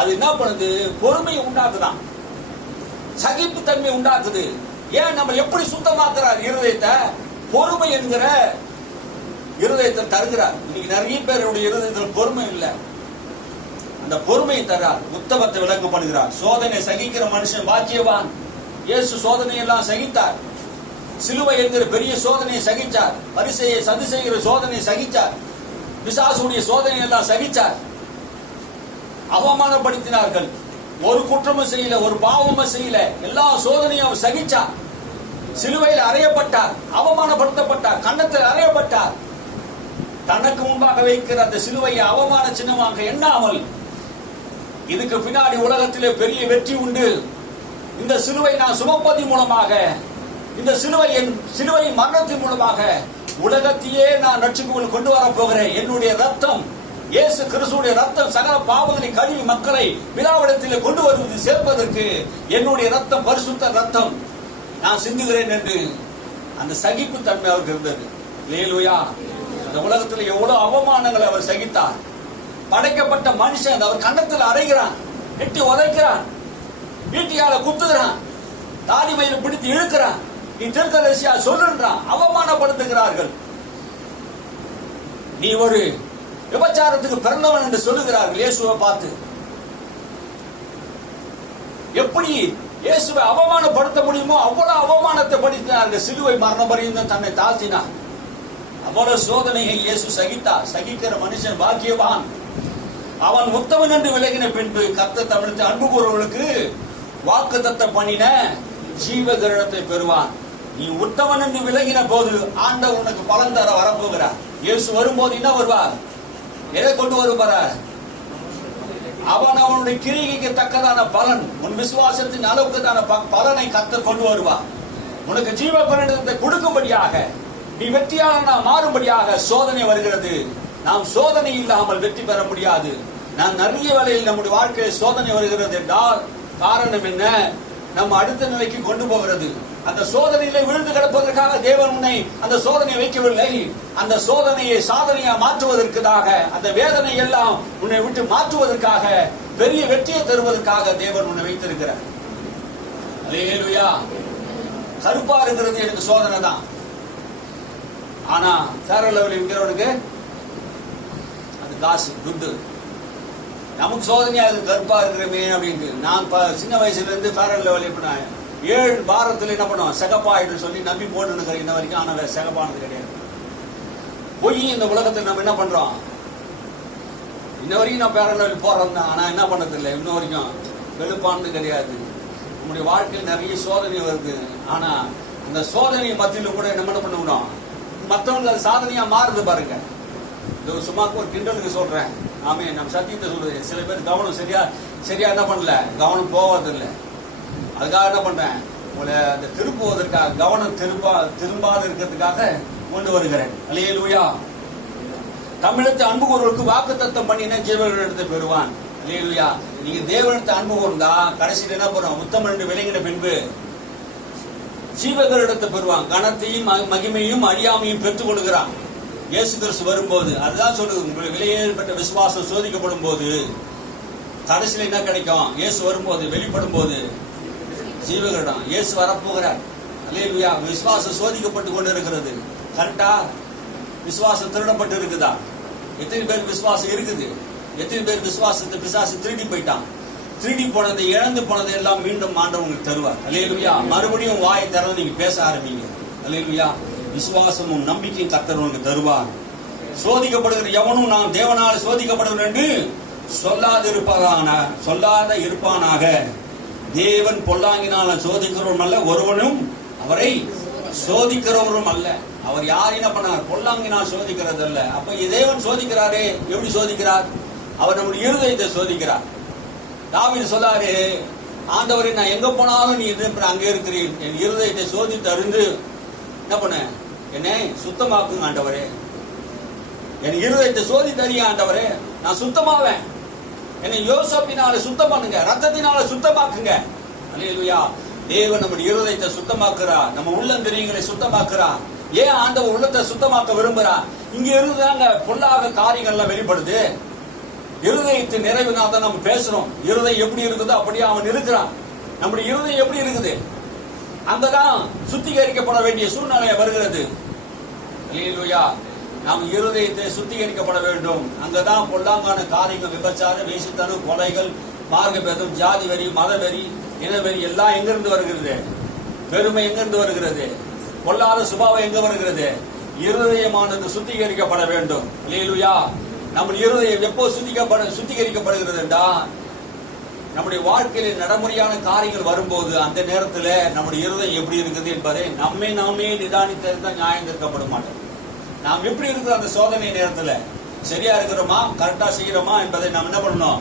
அது என்ன பண்ணுது? பொறுமையை உண்டாக்குதான், சகிப்பு தன்மை உண்டாக்குது. ஏன்? நம்ம எப்படி சுத்தமாக்குறார் இருதயத்தை? பொறுமை என்கிற இருதயத்தை தருகிறார். இன்னைக்கு நிறைய பேருடைய இருதயத்தில் பொறுமை இல்லை. அந்த பொறுமையை தரார், உத்தமத்தை விளக்கப்படுகிறார். சோதனை சகிக்கிற மனுஷன் பாக்கியவான். இயேசு சோதனை எல்லாம் சகித்தார். சிலுவை என்கிற பெரிய சோதனையை சகிச்சார். பரிசேயை சதுசேயர் சோதனையை சகிச்சார். பிசாசுடைய சோதனை எல்லாம் சகிச்சார். அவமானப்படுத்தினார்கள், ஒரு குற்றமும் செய்யல, ஒரு பாவமும் செய்யல, எல்லா சோதனையும் அவர் சகிச்சார். சிலுவையில் அறையப்பட்டார், அவமானப்படுத்தப்பட்டார், கன்னத்தில் அறையப்பட்டார். தனக்கு முன்பாக வைக்கிற அந்த சிலுவையை அவமான சின்னமாக எண்ணாமல், இதுக்கு பின்னாடி உலகத்திலே பெரிய வெற்றி உண்டு, இந்த சிலுவை நான் சுமப்பதின் மூலமாக, இந்த சிலுவை மரணத்தின் மூலமாக உலகத்தையே நான் ரட்சிப்புக்குள் கொண்டு வர போகிறேன். என்னுடைய ரத்தம், இயேசு கிறிஸ்துவுடைய ரத்தம் சகல பாவங்களை கழுவி மக்களை பிதாவிடத்திலே கொண்டு வருவது சேர்ப்பதற்கு என்னுடைய ரத்தம் பரிசுத்த ரத்தம் நான் சிந்துகிறேன் என்று அந்த சகிப்பு தன்மை அவருக்கு இருந்தது. அல்லேலூயா. இந்த உலகத்தில் எவ்வளவு அவமானங்களை அவர் சகித்தார். படைக்கப்பட்ட மனுஷன் அவர் கன்னத்தில் அறைகிறான், எட்டி உதைக்கிறான், வீட்டியால குத்துகிறான், தாடி மயில பிடித்து இழுக்கிறான், நீ தீர்க்கதரிசியா சொல்லுன்றான், அவமானப்படுத்துகிறார்கள். நீ ஒரு விபச்சாரத்துக்கு பிறந்தவன் என்று சொல்லுகிறார்கள் இயேசுவை பார்த்து. எப்படி இயேசுவை அவமானப்படுத்த முடியுமோ அவ்வளவு அவமானத்தை படுத்தினார்கள். சிலுவை மரண பரியந்தம் தன்னை தாழ்த்தினார். அவ்வளவு சோதனையை இயேசு சகித்தார். சகிக்கிற மனுஷன் பாக்கியவான். அவன் உத்தமன் என்று விலகின பின்பு கர்த்தர் தம்மிடத்தில் அன்பு கூறுவர்களுக்கு வாக்குத்தத்தம் பண்ணின ஜீவக்கிரீடத்தை பெறுவான். நீ உத்தமன் என்று விலகின போது ஆண்டவர் உனக்கு பலன் தர வரப்போகிறார். இயேசு வரும்போது என்ன வருவார்? எதை கொண்டு வருவார்? அவனுடைய கிரிகைக்கு தக்கதான பலன், உன் விசுவாசத்தின் அளவுக்கு தான பலனை கர்த்தர் கொண்டு வருவார். உனக்கு ஜீவக்கிரீடத்தை கொடுக்கும்படியாக, நீ வெற்றியாளனா மாறும்படியாக சோதனை வருகிறது. நாம் சோதனை இல்லாமல் வெற்றி பெற முடியாது. நான் நிறைய வேளையில் நம்முடைய வாழ்க்கையில் சோதனை வருகிறது என்றால் காரணம் என்ன? நம்ம அடுத்த நிலைக்கு கொண்டு போகிறது. அந்த சோதனையில விழுந்து கிடப்பதற்காக தேவன் உன்னை அந்த சோதனையை வைக்கவில்லை. அந்த சோதனையை சாதனையா மாற்றுவதற்காக, அந்த வேதனை எல்லாம் உன்னை விட்டு மாற்றுவதற்காக, பெரிய வெற்றியை தருவதற்காக தேவன் உன்னை வைத்திருக்கிறார். அல்லேலூயா. கருப்பா இருக்கிறது எனக்கு சோதனை தான். ஆனா ஃபேர் அண்ட் லவ்லி விற்கிறவனுக்கு அது காசு, துட்டு. நமக்கு சோதனையா அது கருப்பா இருக்கிறமே அப்படின்ட்டு. நான் சின்ன வயசுல இருந்து ஃபேர் அண்ட் லவ்லி பண்ணேன். 7 வாரத்துல என்ன பண்ணுவோம், செகப்பாயிட்டு சொல்லி நம்பி போட்டுன்னு இன்ன வரைக்கும். ஆனா செகப்பானது கிடையாது. போய் இந்த உலகத்தில் நம்ம என்ன பண்றோம்? இன்ன வரைக்கும் நான் ஃபேர் அண்ட் லவ்லி போறோம் தான். ஆனா என்ன பண்ணது இல்லை, இன்ன வரைக்கும் வெளுப்பானது கிடையாது. நம்முடைய வாழ்க்கையில் நிறைய சோதனை வருது. ஆனா அந்த சோதனை மத்தியில கூட நம்ம என்ன பண்ணணும், மற்றவங்க அது சாதனையா மாறுது பாருங்க. இது சும்மா ஒரு கிண்டலுக்கு சொல்றேன். ஆமே, நம்ம சத்தியத்தை சொல்றது. சில பேர் கவனம் சரியா என்ன பண்ணல, கவனம் போவதில்லை. அதுக்காக என்ன பண்றேன், உங்களை அந்த திருப்புவதற்காக, கவனம் திரும்பாத இருக்கிறதுக்காக கொண்டு வருகிறேன். அல்லேலூயா. தமிழத்தை அன்பு கூறுவதற்கு வாக்குத்தத்தம் பண்ணின ஜீவனிடத்தை பெறுவான். அல்லேலூயா. நீங்க தேவனிடத்தை அன்பு கூர்ந்தா கடைசியில் என்ன பண்ணுவோம்? உத்தமன் விளங்கின பின்பு ஜீவனிடத்தை பெறுவான். கனத்தையும் மகிமையும் அறியாமையும் பெற்றுக் கொள்கிறான் இயேசு கிறிஸ்து வரும்போது. அதுதான் சொல்லுது, உங்களுக்கு விலையேறப்பட்ட விசுவாசம் சோதிக்கப்படும் போது கடைசியில் என்ன கிடைக்கும்? இயேசு வரும்போது, வெளிப்படும் போது ஜீவனிடம். இயேசு வரப்போகிறார். அல்லேலூயா. விசுவாசம் சோதிக்கப்பட்டு கொண்டு இருக்கிறது. கரெக்டா? விசுவாசம் திருடப்பட்டு இருக்குதா? எத்தனை பேர் விசுவாசம் இருக்குது? எத்தனை பேர் விசுவாசத்தை பிசாசு திருடி போயிட்டான்? திருடி போனதை, இழந்து போனதை எல்லாம் மீண்டும் ஆண்டவங்களுக்கு தருவார். அல்லேலூயா. மறுபடியும் வாயை திறந்து நீங்க பேச ஆரம்பிங்க. அல்லேலூயா. விசுவாசமும் நம்பிக்கையும் கர்த்தர் உங்களுக்கு தருவார். சோதிக்கப்படுகிற எவனும் நான் தேவனால் சோதிக்கப்படுகிறேன் என்று சொல்லாத இருப்பானாக. தேவன் பொல்லாங்கினால சோதிக்கிறவரும் அல்ல, ஒருவனும் அவரை சோதிக்கிறவரும் அல்ல. அவர் யார் என்ன பண்ணார்? பொல்லாங்கினால் சோதிக்கிறது அல்ல. அப்ப தேவன் சோதிக்கிறாரே. எப்படி சோதிக்கிறார்? அவர் நம்முடைய இருதயத்தை சோதிக்கிறார். தாவீது சொல்லாரு, ஆண்டவரே நான் எங்க போனாலும் நீ அங்கே இருக்கிறீர். என் இருதயத்தை சோதித்து அறிந்து என்ன பண்ண? என்னை சுத்தமாக்குங்க ஆண்டவரே. என் இருதயத்தை சோதித்து அறிய ஆண்டவரே, நான் சுத்தமாவேன். என்னை யோசப்பினால சுத்தம் பண்ணுங்க, ரத்தத்தினால சுத்தமாக்குங்க. அல்லேலூயா. தேவன் நம்முடைய இருதயத்தை சுத்தமாக்குறார். நம்ம உள்ளந்தரியங்களை சுத்தமாக்குறார். ஏன் ஆண்டவர் உள்ளத்தை சுத்தமாக்க விரும்புறார்? இங்க இருந்துதாங்க பொல்லாத காரியங்கள்லாம் வெளிப்படுது. இருதயத்து நிறைவுனால தான் நம்ம பேசுறோம். இருதயம் எப்படி இருக்குதோ அப்படியே அவன் இருக்கிறான். நம்முடைய இருதயம் எப்படி இருக்குது? அங்கதான் சுத்திகரிக்கப்பட வேண்டிய சூழ்நிலை வருகிறது. அல்லேலூயா. நாம் இருதயத்தை சுத்திகரிக்கப்பட வேண்டும். அங்கதான் பொல்லாங்கான காரியங்கள், விபச்சாரம், வேசித்தனம், கொலைகள், மார்க்கபேதம், ஜாதி வெறி, மத வெறி, இனவெறி எல்லாம் எங்கிருந்து வருகிறது? பெருமை எங்கிருந்து வருகிறது? பொல்லாத சுபாவம் எங்க வருகிறது? இருதயமானது சுத்திகரிக்கப்பட வேண்டும். அல்லேலூயா. நம்முடைய இருதயம் எப்போ சுத்திகரிக்கப்படுகிறது என்றால் நம்முடைய வாழ்க்கையில் நடைமுறையான காரியங்கள் வரும்போது அந்த நேரத்தில் நம்முடைய இருதயம் எப்படி இருக்குது என்பதை நாமே நிதானித்திருந்தால் நியாயம் தீர்க்கப்பட மாட்டோம். நாம் எப்படி இருக்கிற அந்த சோதனை நேரத்தில் சரியா இருக்கிறோமா, கரெக்டா செய்யறோமா என்பதை நாம் என்ன பண்ணணும்?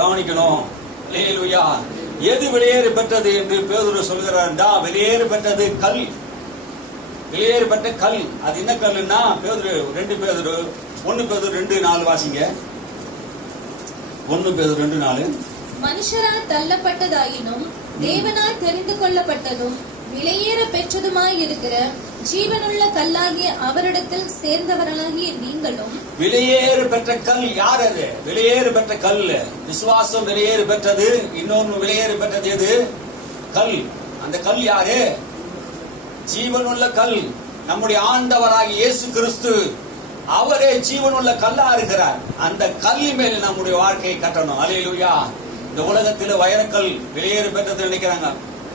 கவனிக்கணும். அல்லேலூயா. எது வெளியேறு பெற்றது என்று பேதுரு சொல்கிறார்டா? வெளியேறு பெற்றது கல். வெளியேறு பெற்ற கல். அது என்ன கல்லுன்னா, பேதுரு 1 பேதுரு 2:4 வாசிங்க. 1 பேதுரு 2:4. மனுஷரால் தள்ளப்பட்டதாயினும் தேவனால் தெரிந்து கொள்ளப்பட்டதும் விலையேற பெற்றதுமாய் இருக்கிற ஜீவனுள்ள கல்லாகிய அவரிடத்தில் சேர்ந்தவர்களாகிய நீங்களும். விலையேறு பெற்ற கல் யார்? அது விலையேறு பெற்ற கல். விசுவாசம் விலையேறு பெற்றது. இன்னொன்று விலையேறு பெற்றது எது? கல். அந்த கல் யாரு? ஜீவனுள்ள கல். நம்முடைய ஆண்டவராகிய இயேசு கிறிஸ்து. அவரே ஜீவனுள்ள கல்லா இருக்கிறார். அந்த கல்லின் மேல் நம்முடைய வாழ்க்கையை கட்டணும். அல்லேலூயா. இந்த உலகத்தில் வைரக்கல் விலையேறு பெற்றது நினைக்கிறாங்க.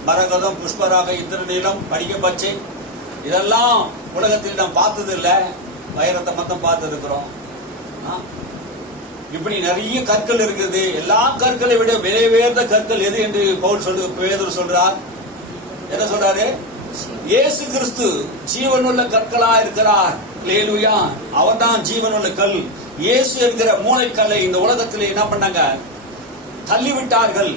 மரகதம், புஷ்பராக, இந்திரநீலம், படிக்க பச்சை, இதெல்லாம் உலகத்தில் நாம் பார்த்தது இல்லை. வைரத்தை மட்டும் பார்த்து இருக்கிறோம். இப்படி நிறைய கற்கள் இருக்குது. எல்லா கற்களை விட விலை உயர்ந்த கற்கள் எது என்று பேதுரு சொல்றார். என்ன சொல்றாரு? இயேசு கிறிஸ்து ஜீவனுள்ள கற்களா இருக்கிறார். அல்லேலூயா. அவர் தான் ஜீவனுள்ள கல். இயேசு என்கிற மூளைக்கல்லை இந்த உலகத்தில் என்ன பண்ணாங்க? தள்ளிவிட்டார்கள்.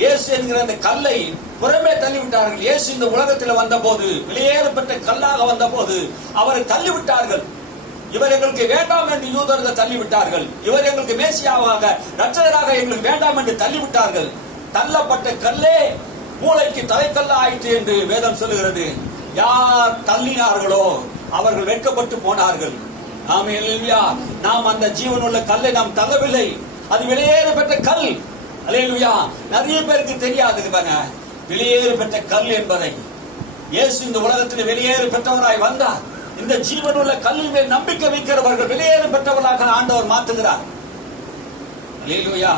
இயேசு என்கிற அந்த கல்லை புறமே தள்ளிவிட்டார்கள். இயேசு இந்த உலகத்தில் வந்த போது, வெளியேறப்பட்ட கல்லாக வந்த போது அவரை தள்ளிவிட்டார்கள். இவர் எங்களுக்கு வேண்டாம் என்று யூதர்கள் தள்ளிவிட்டார்கள். இவர் எங்களுக்கு மேசியாவாக, இரட்சகராக எங்களுக்கு வேண்டாம் என்று தள்ளிவிட்டார்கள். தள்ளப்பட்ட கல்லே மூளைக்கு தலைக்கல்ல ஆயிற்று என்று வேதம் சொல்லுகிறது. யார் தள்ளினார்களோ அவர்கள் வெட்கப்பட்டு போனார்கள். ஆமென். நாம் அந்த ஜீவனுள்ள கல்லை நாம் தள்ளவில்லை. அது வெளியேற பெற்ற கல். அல்லேலூயா. நிறைய பேருக்கு தெரியாது வெளியேறு பெற்ற கல் என்பதை. இயேசு இந்த உலகத்தில் வெளியேறு பெற்றவராய் வந்தார். இந்த ஜீவனுள்ள கல்லின் மேல் நம்பிக்கை வைக்கிறவர்கள் வெளியேறு பெற்றவர்களாக ஆண்டவர் மாற்றுகிறார். அல்லேலூயா.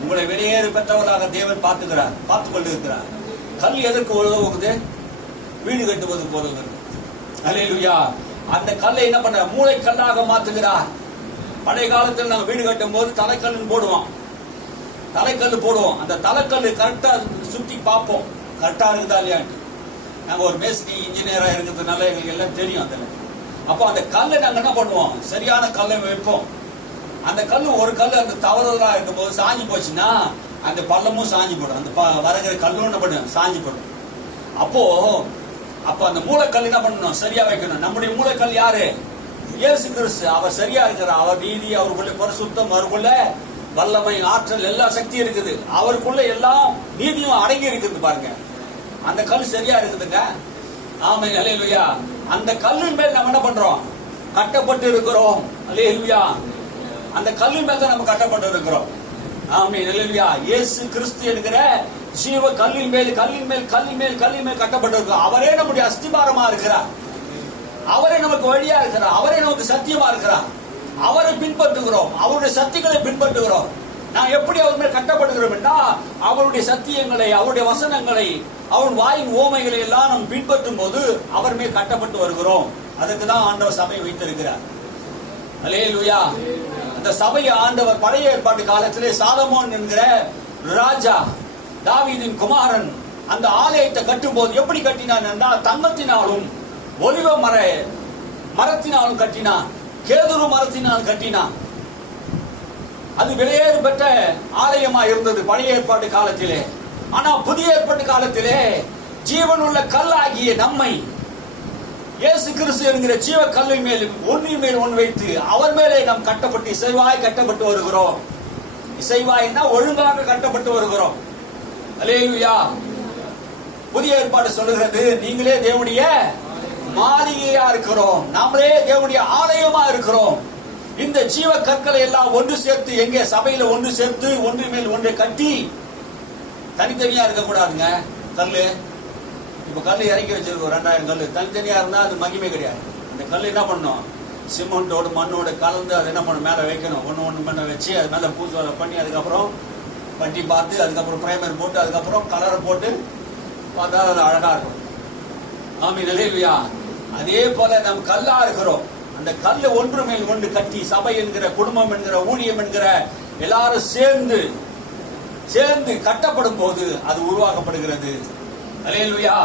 உங்களை வெளியேறு பெற்றவர்களாக தேவன் பார்த்துக் கொண்டிருக்கிறார். கல் எதற்கு உதவுகிறது? வீடு கட்டுவது போதுகிறது. அல்லேலூயா. அந்த கல்லை என்ன பண்ண? மூளை கல்லாக மாற்றுகிறார். பழைய காலத்தில் நாங்கள் வீடு கட்டும் போது தலைக்கல் போடுவோம். அந்த தலைக்கல் கரெக்டா சுத்தி பார்ப்போம், கரெக்டா இருக்குதா இல்லையான்ட்டு. நாங்க ஒரு மேஸ்திரி இன்ஜினியரா இருக்கிறதுனால எங்களுக்கு எல்லாம் தெரியும். அதில் அப்போ அந்த கல்லை நாங்க என்ன பண்ணுவோம்? சரியான கல்லை வைப்போம். அந்த கல் ஒரு கல் அந்த தவறுதலா இருக்கும் போது சாஞ்சி போச்சுன்னா அந்த பள்ளமும் சாஞ்சி போடும். அந்த வரகிற கல்லும் என்ன பண்ணும்? சாஞ்சி போடும். அப்போ அந்த மூளைக்கல் என்ன பண்ணணும்? சரியா வைக்கணும். நம்முடைய மூளைக்கல் யாரு? இயேசு கிறிஸ்து அவர் சரியா இருக்கிறார். அவர் நீதி, அவருக்குள்ள பரிசுத்தம், அவருக்குள்ள வல்லமை, ஆற்றல், எல்லா சக்தியும் இருக்குது. அவருக்குள்ள எல்லாம் நீதியும் அடங்கி இருக்குது பாருங்க. அந்த கல் சரியா இருக்குதுங்க. ஆமென், அல்லேலூயா. அந்த கல்லின் மேல் நம்ம என்ன பண்றோம்? கட்டப்பட்டு இருக்கிறோம். அல்லேலூயா. அந்த கல்லின் மேல் தான் நம்ம கட்டப்பட்டு இருக்கிறோம். ஆமென், அல்லேலூயா. இயேசு கிறிஸ்து என்கிற ஜீவ கல்லின் மேல் கட்டப்பட்டு இருக்கிறோம். அவரே நம்முடைய அஸ்திபாரமா இருக்கிறார். அவரே நமக்கு வழியா இருக்கிறார். அவரே நமக்கு சத்தியமா இருக்கிறார். அவரை பின்பற்றுகிறோம். அவருடைய சத்தியங்களை பின்பற்றுகிறோம். நாம் எப்படி அவர் மேல் கட்டப்படுகிறோம் என்றால், அவருடைய சத்தியங்களை, அவருடைய வசனங்களை, அவருடைய வாயின் ஓமைகளை எல்லாம் நாம் பின்பற்றும் போது அவர் மேல் கட்டப்பட்டு வருகிறோம். அதுக்கு தான் ஆண்டவர் சபையை வைத்திருக்கிறார். அல்லேலூயா. அந்த சபையை ஆண்டவர் பழைய ஏற்பாட்டு காலத்திலே சாலமோன் என்கிற ராஜா, தாவீதின் குமாரன், அந்த ஆலயத்தை கட்டும் போது எப்படி கட்டினான் என்றால், தங்கத்தினாலும் ஒலிவ மரத்தினாலும் கட்டினான், கேதுரு மரத்தினால் கட்டினான். அது விலையேறு பெற்ற ஆலயமா இருந்தது பழைய ஏற்பாட்டு காலத்திலே. ஆனா புதிய ஏற்பாட்டு காலத்திலே ஜீவனுள்ள கல்லாகிய நம்மை இயேசு கிறிஸ்து என்கிற ஜீவ கல்லின் மேல் ஒன்றின் மேல் ஒன்று வைத்து அவர் மேலே நாம் கட்டப்பட்டு இசைவாய் கட்டப்பட்டு வருகிறோம். இசைவாய்னா ஒழுங்காக கட்டப்பட்டு வருகிறோம். அல்லேலூயா. புதிய ஏற்பாடு சொல்லுகிறது, நீங்களே தேவனுடைய மாளிகையா இருக்கிறோம், நாமளே தேவனுடைய ஆலயமா இருக்கிறோம். இந்த ஜீவ கற்களை எல்லாம் ஒன்று சேர்த்து, எங்கே சபையில ஒன்று சேர்த்து ஒன்று மேல் ஒன்றை கட்டி, தனித்தனியா இருக்க கூடாதுங்க. கல்லு இப்ப கல்லு இறக்கி வச்சிருக்கோம் 2000 கல்லு. தனித்தனியா இருந்தா அது மகிமை கிடையாது. அந்த கல்லு என்ன பண்ணணும்? சிமெண்டோடு மண்ணோடு கலந்து அதை என்ன பண்ணணும்? மேல வைக்கணும். ஒண்ணு மேல வச்சு அது மேல பூசை பண்ணி, அதுக்கப்புறம் பட்டி பார்த்து, அதுக்கப்புறம் பிரைமர் போட்டு, அதுக்கப்புறம் கலரை போட்டு பார்த்தா அது அழகா இருக்கும். ஆமென், அல்லேலூயா. அதே போல நாம் கல்லா இருக்கிறோம். அந்த கல்லை ஒன்று மேல் ஒன்று கட்டி, சபை என்கிற, குடும்பம் என்கிற, ஊழியம் என்கிற எல்லாரும் சேர்ந்து கட்டப்படும் போது அது உருவாக்கப்படுகிறது. அல்லேலூயா.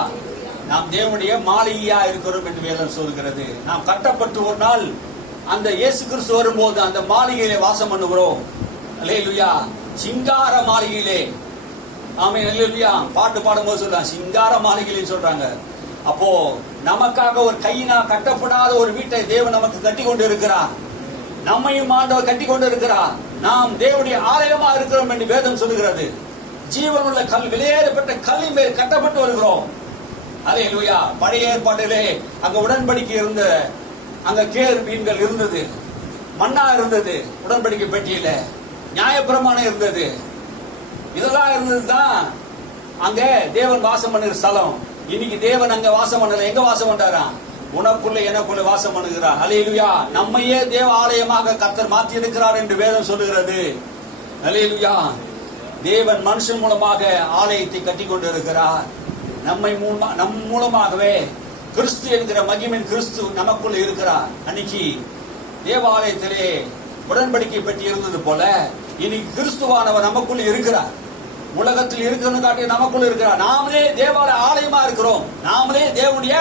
நாம் தேவனுடைய மாளிகையா இருக்கிறோம் என்று வேதம் சொல்கிறது. நாம் கட்டப்பட்டு ஒரு நாள் அந்த இயேசு கிறிஸ்து வரும்போது அந்த மாளிகையிலே வாசம் பண்ணுகிறோம். அல்லேலூயா. சிங்கார மாளிகையிலே. ஆமென், அல்லேலூயா. பாட்டு பாடும்போது சொல்றாங்க சிங்கார மாளிகையிலே சொல்றாங்க. அப்போ நமக்காக ஒரு கையினா கட்டப்படாத ஒரு வீட்டை தேவன் நமக்கு கட்டி கொண்டு இருக்கிறார். நம்மையும் ஆண்டவர் கட்டி கொண்டு இருக்கிறார். நாம் தேவனுடைய ஆலயமா இருக்கிறோம் என்று வேதம் சொல்லுகிறது. ஜீவனுள்ள கல், விலையேறப்பட்ட கல்லின் மேல் கட்டப்பட்டு வருகிறோம். அல்லேலூயா. பழைய ஏற்பாட்டிலே அங்க உடன்படிக்கை இருந்த, அங்க கேருபீன்கள் இருந்தது, மன்னா இருந்தது, உடன்படிக்கை பெட்டியில நியாயப்பிரமாணம் இருந்தது. இதெல்லாம் இருந்ததுதான் அங்க தேவன் வாசம் பண்ணுகிற ஸ்தலம். இன்னைக்கு தேவன் அங்க வாசம் பண்ணல. எங்க வாசம் பண்றாரா? உனக்குள்ள எனக்குள்ள வாசம் பண்ணுகிறார். அல்லேலூயா. நம்மையே தேவ ஆலயமாக கர்த்தர் மாற்றி இருக்கிறார் என்று வேதம் சொல்லுகிறது. அல்லேலூயா. தேவன் மனுஷன் மூலமாக ஆலயத்தை கட்டி கொண்டு இருக்கிறார். நம் மூலமாகவே கிறிஸ்து என்கிற மகிமின் கிறிஸ்து நமக்குள்ள இருக்கிறார். அன்னைக்கு தேவாலயத்திலே உடன்படிக்கை பெட்டி இருந்தது போல இன்னைக்கு கிறிஸ்துவானவர் நமக்குள்ள இருக்கிறார். உலகத்தில் இருக்கிறது காட்டி நமக்குள்ள இருக்கிறார். நாமளே தேவாலய ஆலயமா இருக்கிறோம். நாமளே தேவனுடைய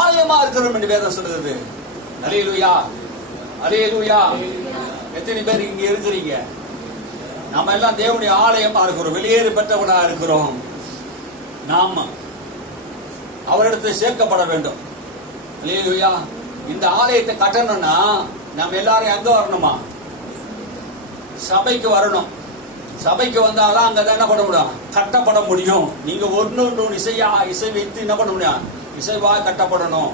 ஆலயமா இருக்கிறோம் என்று வேதம் சொல்லுகிறது. அல்லேலூயா. அல்லேலூயா. எத்தனை பேர் இங்க இருக்கிறீங்க? நாம எல்லாம் தேவனுடைய ஆலயமா இருக்கிறோம். வெளியேறு பெற்றவனா இருக்கிறோம். நாம் அவரிடத்தில் சேர்க்கப்பட வேண்டும். அல்லேலூயா. இந்த ஆலயத்தை கட்டணும்னா நம்ம எல்லாரும் எங்க வரணுமா? சபைக்கு வரணும். சபைக்கு வந்தாதான் அங்கதான் என்ன பண்ண முடியும்? கட்டப்பட முடியும். நீங்க ஒன்று இசை வைத்து என்ன பண்ண முடியும்? இசைவா கட்டப்படணும்.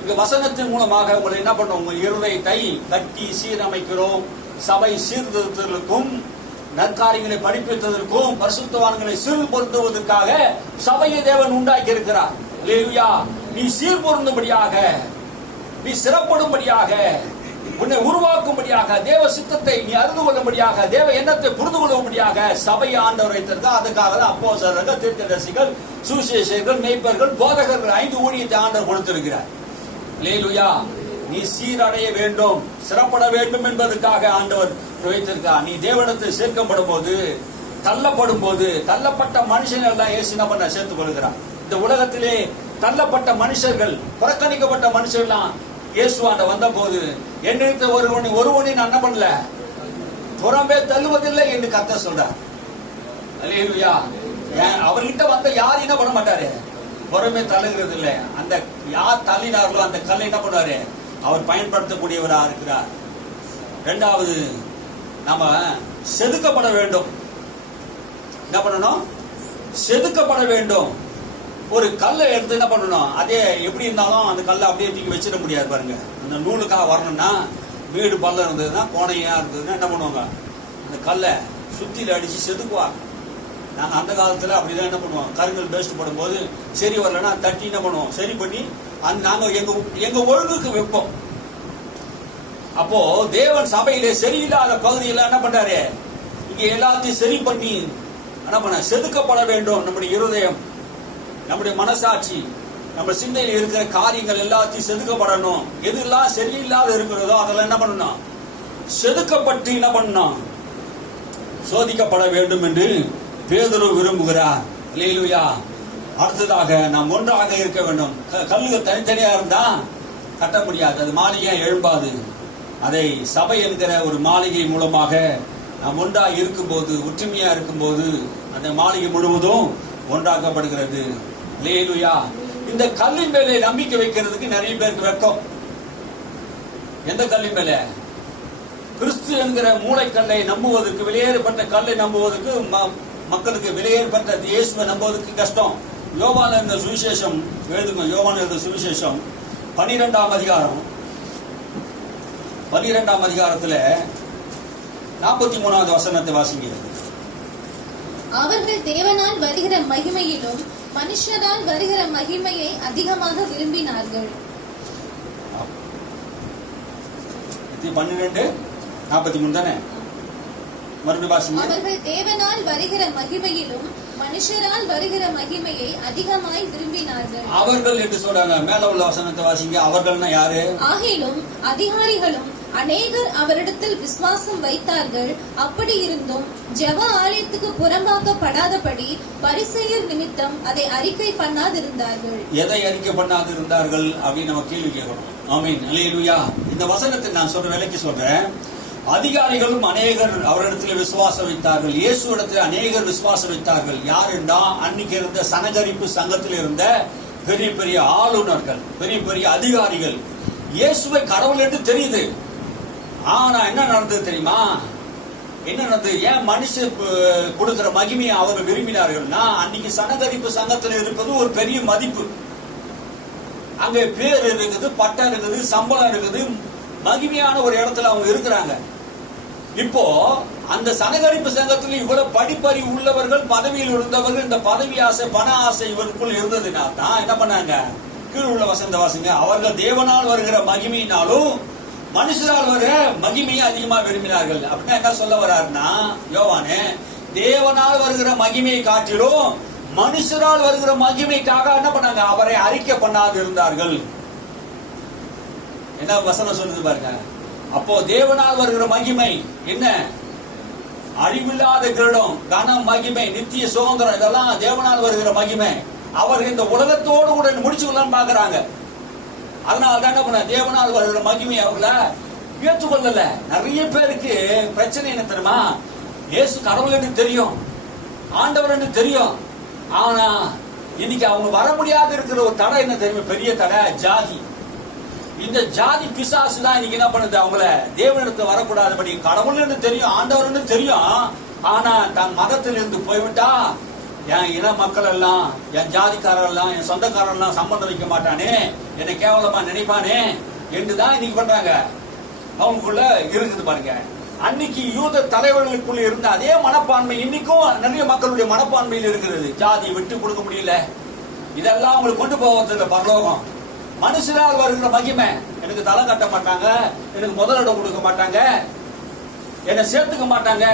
இங்க வசனத்தின் மூலமாக உங்களை என்ன பண்ணும்? உங்க இருதயத்தை கட்டி சீரமைக்கிறோம். சபை சீர்திருத்தத்திற்கும் நற்காரியங்களை படிப்பித்ததற்கும் பரிசுத்தவான்களை சீர்பொருந்துவதற்காக சபையை தேவன் உண்டாக்கி இருக்கிறார். அல்லேலூயா. நீ சீர்பொருந்தும்படியாக, நீ சிறப்படும்படியாக, உன்னை உருவாக்கும்படியாக, தேவ சித்தத்தை நீ அறிந்து கொள்ளும்படியாக, தேவ எண்ணத்தை புரிந்து கொள்ளும்படியாக சபையை ஆண்டவர் வைத்திருக்கார். அதுக்காக தான் அப்போஸ்தலர்கள், தீர்க்கதரிசிகள், சுவிசேஷகர்கள், மேய்ப்பர்கள், போதகர்கள் 5 ஊழியத்தை ஆண்டவர் கொடுத்திருக்கிறார். அல்லேலூயா. நீ சீரடைய வேண்டும், சிறப்பட வேண்டும் என்பதற்காக ஆண்டவர் வைத்திருக்கார். நீ தேவனிடத்தில் சேர்க்கப்படும் போது, தள்ளப்படும் போது, தள்ளப்பட்ட மனுஷர்கள் தான் இயேசு என்ன பண்ண சேர்த்துக் கொள்கிறார். இந்த உலகத்திலே தள்ளப்பட்ட மனுஷர்கள், புறக்கணிக்கப்பட்ட மனுஷர்கள் இயேசுவாண்ட வந்த போது என்னிடத்த ஒருவனை நான் என்ன பண்ணல, புறம்பே தள்ளுவதில்லை என்று கர்த்தர் சொல்றார். அல்லேலூயா. அவர்கிட்ட வந்த யார் என்ன பண்ண மாட்டாரு? புறமே தள்ளுகிறது இல்லை. அந்த யார் தள்ளினார்களோ அந்த கல்லை என்ன பண்ணுவாரு? அவர் பயன்படுத்தக்கூடியவராக இருக்கிறார். இரண்டாவது, நம்ம செதுக்கப்பட வேண்டும். என்ன பண்ணணும்? செதுக்கப்பட வேண்டும். ஒரு கல்லை எடுத்து என்ன பண்ணணும்? அதே எப்படி இருந்தாலும் அந்த கல்லை அப்படியே தூக்கி வச்சிட முடியாது பாருங்க. அந்த நூலுக்காக வரணும்னா, வீடு பள்ளம் இருந்ததுன்னா, கோணையா இருந்ததுன்னா என்ன பண்ணுவாங்க? அந்த கல்லை சுத்தில அடிச்சு செதுக்குவாங்க. நாங்கள் அந்த காலத்தில் அப்படிதான் என்ன பண்ணுவோம், கருங்கல் பேஸ்ட் போடும்போது சரி வரலன்னா தட்டி என்ன பண்ணுவோம், சரி பண்ணி நாங்கள் எங்க ஒழுங்குக்கு வைப்போம். அப்போ தேவன் சபையிலே சரியில்லாத பகுதியில் என்ன பண்றாரு? இங்க எல்லாத்தையும் சரி பண்ணி என்ன பண்ண, செதுக்கப்பட வேண்டும். நம்முடைய இருதயம், நம்முடைய மனசாட்சி, நம்ம சிந்தையில் இருக்கிற காரியங்கள் எல்லாத்தையும் செதுக்கப்படணும். எதெல்லாம் சரியில்லாத இருக்கிறதோ அதெல்லாம் என்ன பண்ணணும்? செதுக்கப்பட்டு என்ன பண்ணணும்? சோதிக்கப்பட வேண்டும் என்று பேதுரு விரும்புகிறார். அல்லேலூயா. அடுத்ததாக நாம் ஒன்றாக இருக்க வேண்டும். கல்லுகள் தனித்தனியா இருந்தா கட்ட முடியாது, அது மாளிகையா எழும்பாது. அதை சபை என்கிற ஒரு மாளிகை மூலமாக நாம் ஒன்றாக இருக்கும்போது, ஒற்றுமையா இருக்கும்போது அந்த மாளிகை முழுவதும் ஒன்றாக்கப்படுகிறது. அல்லேலூயா. இந்த கல்லின் மேலே நம்பிக்கை வைக்கிறதுக்கு நிறைய பேருக்கு வெட்கம். எந்த கல்லின் மேலே? கிறிஸ்து என்கிற மூளைக்கல்லை நம்புவதற்கு, வெளியேறப்பட்ட கல்லை நம்புவதற்கு மக்களுக்கு வெளியேறப்பட்ட இயேசுவை நம்புவதற்கு கஷ்டம். யோவான் என்ற சுவிசேஷம் எழுதுங்க. யோவான் என்ற சுவிசேஷம் 12ஆம் அதிகாரம், 12ஆம் அதிகாரத்தில் 43வது வசனத்தை வாசிங்க. அவர்கள் தேவனால் வருகிற மகிமையிலும் மனுஷரால் வருகிற மகிமையை அதிகமாக விரும்பினார்கள். 12:43 தானே? மறுபடியும் வாசிங்க. அவர்கள் தேவனால் வருகிற மகிமையிலும் மனுஷரால் வருகிற மகிமையை அதிகமாய் விரும்பினார்கள். அவர்கள் என்று சொல்றாங்க. மேல உள்ள வசனத்தை வாசிங்க. அவர்கள்னா யாரு? ஆகிலும் அதிகாரிகளும் அநேகர் அவரிடத்தில் விசுவாசம் வைத்தார்கள். அப்படி இருந்தும் ஜெப ஆலயத்துக்கு புறம்பாக்கப்படாதபடி பரிசேயர் நிமித்தம் அதை அறிக்கை பண்ணாதிருந்தார்கள். எதை அறிக்கை பண்ணாதிருந்தார்கள் அப்படின்னு நம்ம கேள்வி கேட்கணும். ஆமீன். அல்லேலூயா. இந்த வசனத்தை நான் சொல்ற வேலைக்கு சொல்றேன். அதிகாரிகளும் அநேகர் அவரிடத்தில் விசுவாசம் வைத்தார்கள். இயேசு இடத்தில் அநேகர் விசுவாசம் வைத்தார்கள். யாருன்னா, அன்னைக்கு இருந்த சனகரிப்பு சங்கத்தில் இருந்த பெரிய பெரிய ஆளுநர்கள், பெரிய பெரிய அதிகாரிகள். இயேசுவை கடவுள் என்று தெரியுது. ஆனா என்ன நடந்தது தெரியுமா? என்ன நடந்தது? ஏன் மனுஷன் கொடுக்கிற மகிமையை அவர்கள் விரும்பினார்கள்னா, அன்னைக்கு சனகரிப்பு சங்கத்தில் இருப்பது ஒரு பெரிய மதிப்பு. அங்க பேர் இருக்குது, பட்டம் இருக்குது, சம்பளம் இருக்குது, மகிமையான ஒரு இடத்துல அவங்க இருக்கிறாங்க. இப்போ அந்த சனகரிப்பு சங்கத்தில் இவ்வளவு படிப்பறிவு உள்ளவர்கள், பதவியில் இருந்தவர்கள், இந்த பதவி ஆசை, பண ஆசை இவருக்குள் இருந்ததுன்னா தான் என்ன பண்ணாங்க? கீழ் உள்ள வசந்த வாசிங்க. அவர்கள் தேவனால் வருகிற மகிமையினாலும் மனுஷரால் வர மகிமையை அதிகமா விரும்பினார்கள். அப்படின்னா என்ன சொல்ல வர்றாருன்னா யோவானே, தேவனால் வருகிற மகிமையை காட்டிலும் மனுஷரால் வருகிற மகிமைக்காக என்ன பண்ணாங்க? அவரை அறிக்கை பண்ணாது இருந்தார்கள். என்ன வசனம் சொல்லுது பாருங்க. அப்போ தேவனால் வருகிற மகிமை என்ன? அழிவில்லாத கிரீடம், கனம், மகிமை, நித்திய சுதந்திரம், இதெல்லாம் தேவனால் வருகிற மகிமை. அவர்கள் இந்த உலகத்தோடு கூட முடிச்சுக்கொள்ளலாம் பாக்குறாங்க. அதனால தான் என்ன பண்ண, தேவனால் வருகிற மகிமை அவங்கள ஏற்றுக்கொள்ளல. நிறைய பேருக்கு பிரச்சனை என்ன தெரியுமா? இயேசு கடவுள் என்று தெரியும், ஆண்டவர் என்று தெரியும். ஆனா இன்னைக்கு அவங்க வர முடியாது இருக்கிற ஒரு தடை என்ன தெரியுமா? பெரிய தடை ஜாதி. இந்த ஜாதி பிசாசு தான் இன்னைக்கு என்ன பண்ணுது? அவங்கள தேவனிடத்துல வரக்கூடாதபடி, கடவுள்னு தெரியும், ஆண்டவர்னு தெரியும், ஆனா தன் மதத்தில் இருந்து போய்விட்டா என் இன மக்கள் எல்லாம், என் ஜாதிக்காரர் எல்லாம், என் சொந்தக்காரர் எல்லாம் சம்பந்தம் வைக்க மாட்டானே, என்னை கேவலமா நினைப்பானே என்றுதான் இன்னைக்கு பண்றாங்க. அவங்களுக்குள்ள இருக்குது பாருங்க. அன்னைக்கு யூத தலைவர்களுக்குள்ள இருந்த அதே மனப்பான்மை இன்னைக்கும் நிறைய மக்களுடைய மனப்பான்மையில் இருக்கிறது. ஜாதியை விட்டு கொடுக்க முடியல. இதெல்லாம் அவங்களுக்கு கொண்டு போவதில்லை பரலோகம். மனுஷரால் வருகிற மகிமை, எனக்கு தலை கட்ட மாட்டாங்க, எனக்கு முதலிடம் கொடுக்க மாட்டாங்க, என்னை சேர்த்துக்க மாட்டாங்க.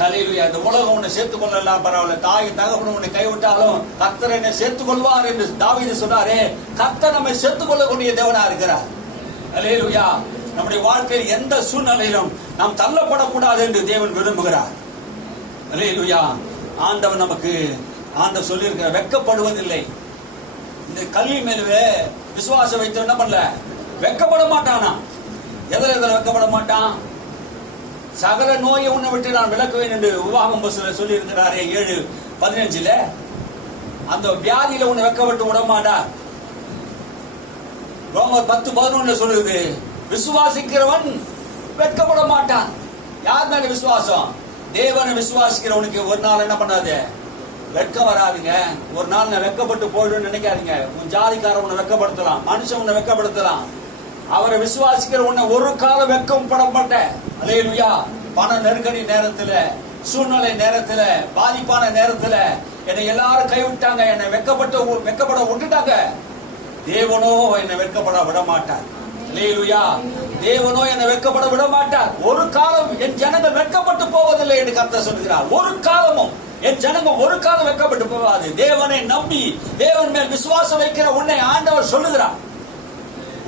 ஹல்லேலூயா. இந்த உலகம் உன்னை சேர்த்துக் கொள்ளலாம் பரவாயில்ல, தாய் தகப்பனும் உன்னை கைவிட்டாலும் கர்த்தர் என்னை சேர்த்துக் கொள்வார் என்று தாவீது சொன்னாரே. கர்த்தர் நம்மை சேர்த்துக் கொள்ளக்கூடிய தேவனா இருக்கிறார். ஹல்லேலூயா. நம்முடைய வாழ்க்கையில் எந்த சூழ்நிலையிலும் நாம் தள்ளப்படக்கூடாது என்று தேவன் விரும்புகிறார். ஹல்லேலூயா. ஆண்டவன் நமக்கு ஆண்டவர் சொல்லியிருக்கிற வெட்கப்படுவதில்லை. இந்த கல்வி மேலுவே விசுவாசம் வைத்து என்ன பண்ணல, வெட்கப்பட மாட்டானா? எதில் வெட்கப்பட மாட்டான்? சகல நோயை உன்னை விட்டு நான் விளக்குவேன் என்று உபாகமம் சொல்லி இருக்கிறாரே 7:15. அந்த வியாதியில உன்னை வெட்கப்பட்டு விட மாட்டார். ரோமர் 10:11 சொல்லுது, விசுவாசிக்கிறவன் வெட்கப்பட மாட்டான். யார் மேல விசுவாசம்? தேவனை விசுவாசிக்கிறவனுக்கு ஒரு நாள் என்ன பண்ணாது, வெட்கம் வராதுங்க. ஒரு நாள் நான் வெட்கப்பட்டு போயிடுன்னு நினைக்காதீங்க. உன் ஜாதிக்காரன் உன்னை வெட்கப்படுத்தலாம், மனுஷன் உன்னை வெட்கப்படுத்தலாம். அவரை விசுவாசிக்கிற உன்னை ஒரு காலம் வெட்கம் பட மாட்டேன். அல்லேலூயா. பண நெருக்கடி நேரத்துல, சூழ்நிலை நேரத்துல, பாதிப்பான நேரத்துல என்னை எல்லாரும் கைவிட்டாங்க, என்னை வெட்கப்பட விட்டுட்டாங்க. தேவனோ என்னை வெட்கப்பட விட மாட்டார். அல்லேலூயா. தேவனோ என்னை வெட்கப்பட விட மாட்டார். ஒரு காலம் என் ஜனங்கள் வெட்கப்பட்டு போவதில்லை என்று கர்த்தர் சொல்கிறார். ஒரு காலமும் என் ஜனங்கள் ஒரு காலம் வெட்கப்பட்டு போவாது. தேவனை நம்பி தேவன் மேல் விசுவாசம் வைக்கிற உன்னை ஆண்டவர் சொல்லுகிறார்,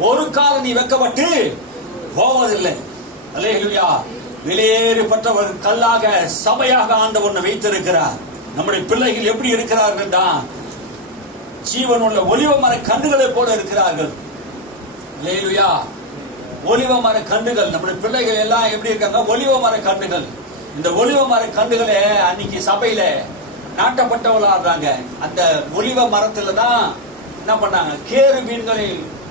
ஒரு காலம் நீ வெட்கப்பட்டு போவதில்லை. அல்லேலூயா. வெளியேறப்பட்ட ஒரு கல்லாக சபையாக ஆண்டவர் உன்னை வைத்திருக்கிறார். நம்முடைய பிள்ளைகள் எப்படி இருக்கிறார்கள் தான், ஜீவனுள்ள ஒலிவ மர கண்டுகளை போல இருக்கிறார்கள். அல்லேலூயா. ஒலிவ மர கண்டுகள். நம்முடைய பிள்ளைகள் எல்லாம் எப்படி இருக்காங்க? ஒலிவ மர கண்டுகள். இந்த ஒலிவ மர கண்டுகளே அன்னைக்கு சபையில நாட்டப்பட்டவளாடுறாங்க. அந்த ஒலிவ மரத்துல தான் என்ன பண்ணாங்க, கேரு மீன்களை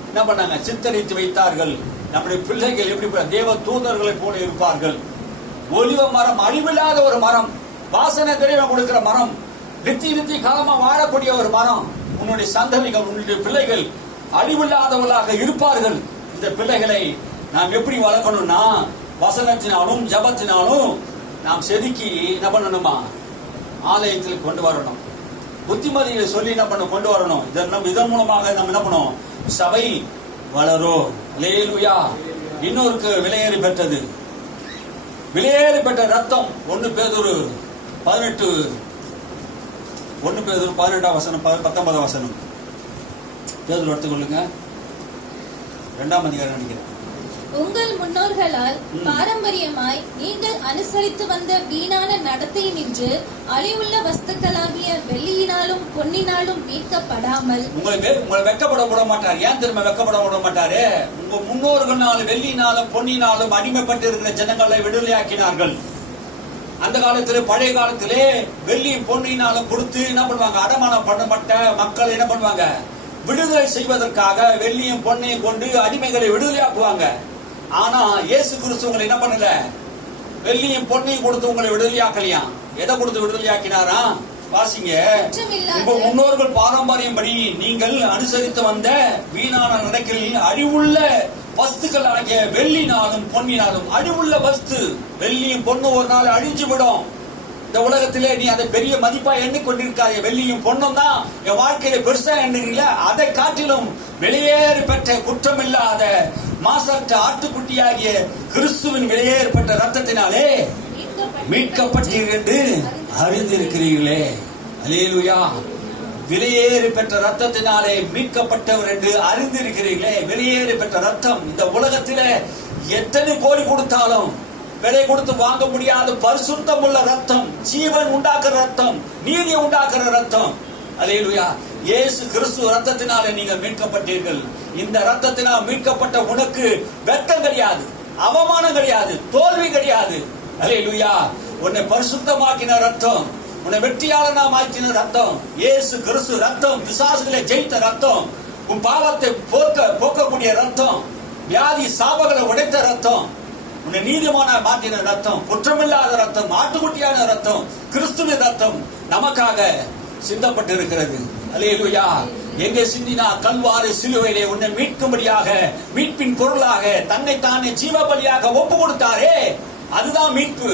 என்ன பண்ணாங்க, சித்தரித்து வைத்தார்கள். நம்முடைய பிள்ளைகள் எப்படி தேவ தூதர்களை போல இருப்பார்கள். ஒலிவ மரம் அழிவில்லாத ஒரு மரம், வாசனை திரவியம் கொடுக்கிற மரம், நித்தி காலமா வாழக்கூடிய ஒரு மரம். உன்னுடைய சந்ததிகள், உன்னுடைய பிள்ளைகள் அழிவில்லாதவர்களாக இருப்பார்கள். இந்த பிள்ளைகளை நாம் எப்படி வளர்க்கணும்னா, வசனத்தினாலும் ஜபத்தினாலும் நாம் செதுக்கி என்ன பண்ணணுமா, ஆலயத்தில் கொண்டு வரணும். புத்திமதியை சொல்லி என்ன பண்ண கொண்டு வரணும். இதன் மூலமாக நம்ம என்ன பண்ணுவோம், சபை வளரும். அல்லேலூயா. இன்னொருக்கு விலையேறி பெற்றது, விலையேறி பெற்ற ரத்தம். 1 பேதுரு 18 வசனம் 19 வசனம். பேதுரு எடுத்துக்கொள்ளுங்க. 2ஆம் அதிகாரம் நினைக்கிறேன். உங்கள் முன்னோர்களால் பாரம்பரியமாய் நீங்கள் அனுசரித்து வந்த வீணான நடத்தை நின்று அழிவுள்ள வஸ்துக்களாகிய வெள்ளியினாலும் பொன்னினாலும் மீட்கப்படாமல் உங்களை வெட்கப்பட விட மாட்டார். ஏன் திரும்ப வெட்கப்பட விட மாட்டாரு? உங்க முன்னோர்களால் வெள்ளினாலும் பொன்னினாலும் அடிமைப்பட்டு இருக்கிற ஜனங்களை விடுதலையாக்கினார்கள். அந்த காலத்திலே, பழைய காலத்திலே வெள்ளியும் பொன்னினாலும் கொடுத்து என்ன பண்ணுவாங்க, அடமானம் பண்ணப்பட்ட மக்கள் என்ன பண்ணுவாங்க, விடுதலை செய்வதற்காக வெள்ளியும் பொன்னையும் கொண்டு அடிமைகளை விடுதலையாக்குவாங்க. ஆனா இயேசு கிறிஸ்து உங்களை என்ன பண்ணல, வெள்ளியும் பொன்னையும் கொடுத்து உங்களை விடுதலையாக்கலையா? எதை கொடுத்து விடுதலையாக்கினாரா? வாசிங்க. உங்க முன்னோர்கள் பாரம்பரியம்படி நீங்கள் அனுசரித்து வந்த வீணான நடக்கையில் அழிவுள்ள வஸ்துக்கள் ஆகிய வெள்ளினாலும் பொன்னினாலும். அழிவுள்ள வஸ்து, வெள்ளியும் பொண்ணு ஒரு நாள் அழிஞ்சு விடும். இந்த உலகத்திலே நீ அதை பெரிய மதிப்பா எண்ணிக்கொண்டிருக்காது. வெள்ளியும் பொண்ணும் தான் என் வாழ்க்கையில பெருசா எண்ணுறீங்கள, அதை காட்டிலும் வெளியேறி பெற்ற குற்றமில்லாத மாசற்ற ஆட்டுக்குட்டியாகிய கிறிஸ்துவின் வெளியேறப்பட்ட ரத்தத்தினாலே மீட்கப்பட்டீர்கள் என்று அறிந்திருக்கிறீர்களே. அல்லேலூயா. வெளியேறி பெற்ற ரத்தத்தினாலே மீட்கப்பட்டவர் என்று அறிந்திருக்கிறீர்களே. வெளியேறி பெற்ற ரத்தம் இந்த உலகத்திலே எத்தனை கோடி கொடுத்தாலும் விலை கொடுத்து வாங்க முடியாத பரிசுத்தம் உள்ள ரத்தம், ஜீவன் உண்டாக்குற ரத்தம், நீதி உண்டாக்குற ரத்தம். அல்லேலூயா. இயேசு கிறிஸ்து ரத்தத்தினாலே நீங்கள் மீட்கப்பட்டீர்கள். இந்த ரத்தத்தினால் மீட்கப்பட்ட உனக்கு வெட்கம் கிடையாது, அவமானம் கிடையாது, தோல்வி கிடையாது. அல்லேலூயா. உன்னை பரிசுத்தமாக்கின ரத்தம், உன்னை வெற்றியாளனா மாற்றின ரத்தம், இயேசு கிறிஸ்து ரத்தம். பிசாசுகளை ஜெயித்த ரத்தம், உன் பாவத்தை போக்கக்கூடிய ரத்தம், வியாதி சாபங்களை உடைத்த ரத்தம், உன்னை நீதிமான மாற்றின ரத்தம், குற்றமில்லாத ரத்தம், ஆட்டுக்குட்டியான ரத்தம், கிறிஸ்துவின் ரத்தம் நமக்காக சிந்தப்பட்டிருக்கிறது. அல்லேலூயா. எங்கே சிந்தினா? கல்வாரி சிலுவையிலே உன்னை மீட்கும்படியாக, மீட்பின் பொருளாக தன்னைத்தானே ஜீவ பலியாக ஒப்பு கொடுத்தாரே, அதுதான் மீட்பு.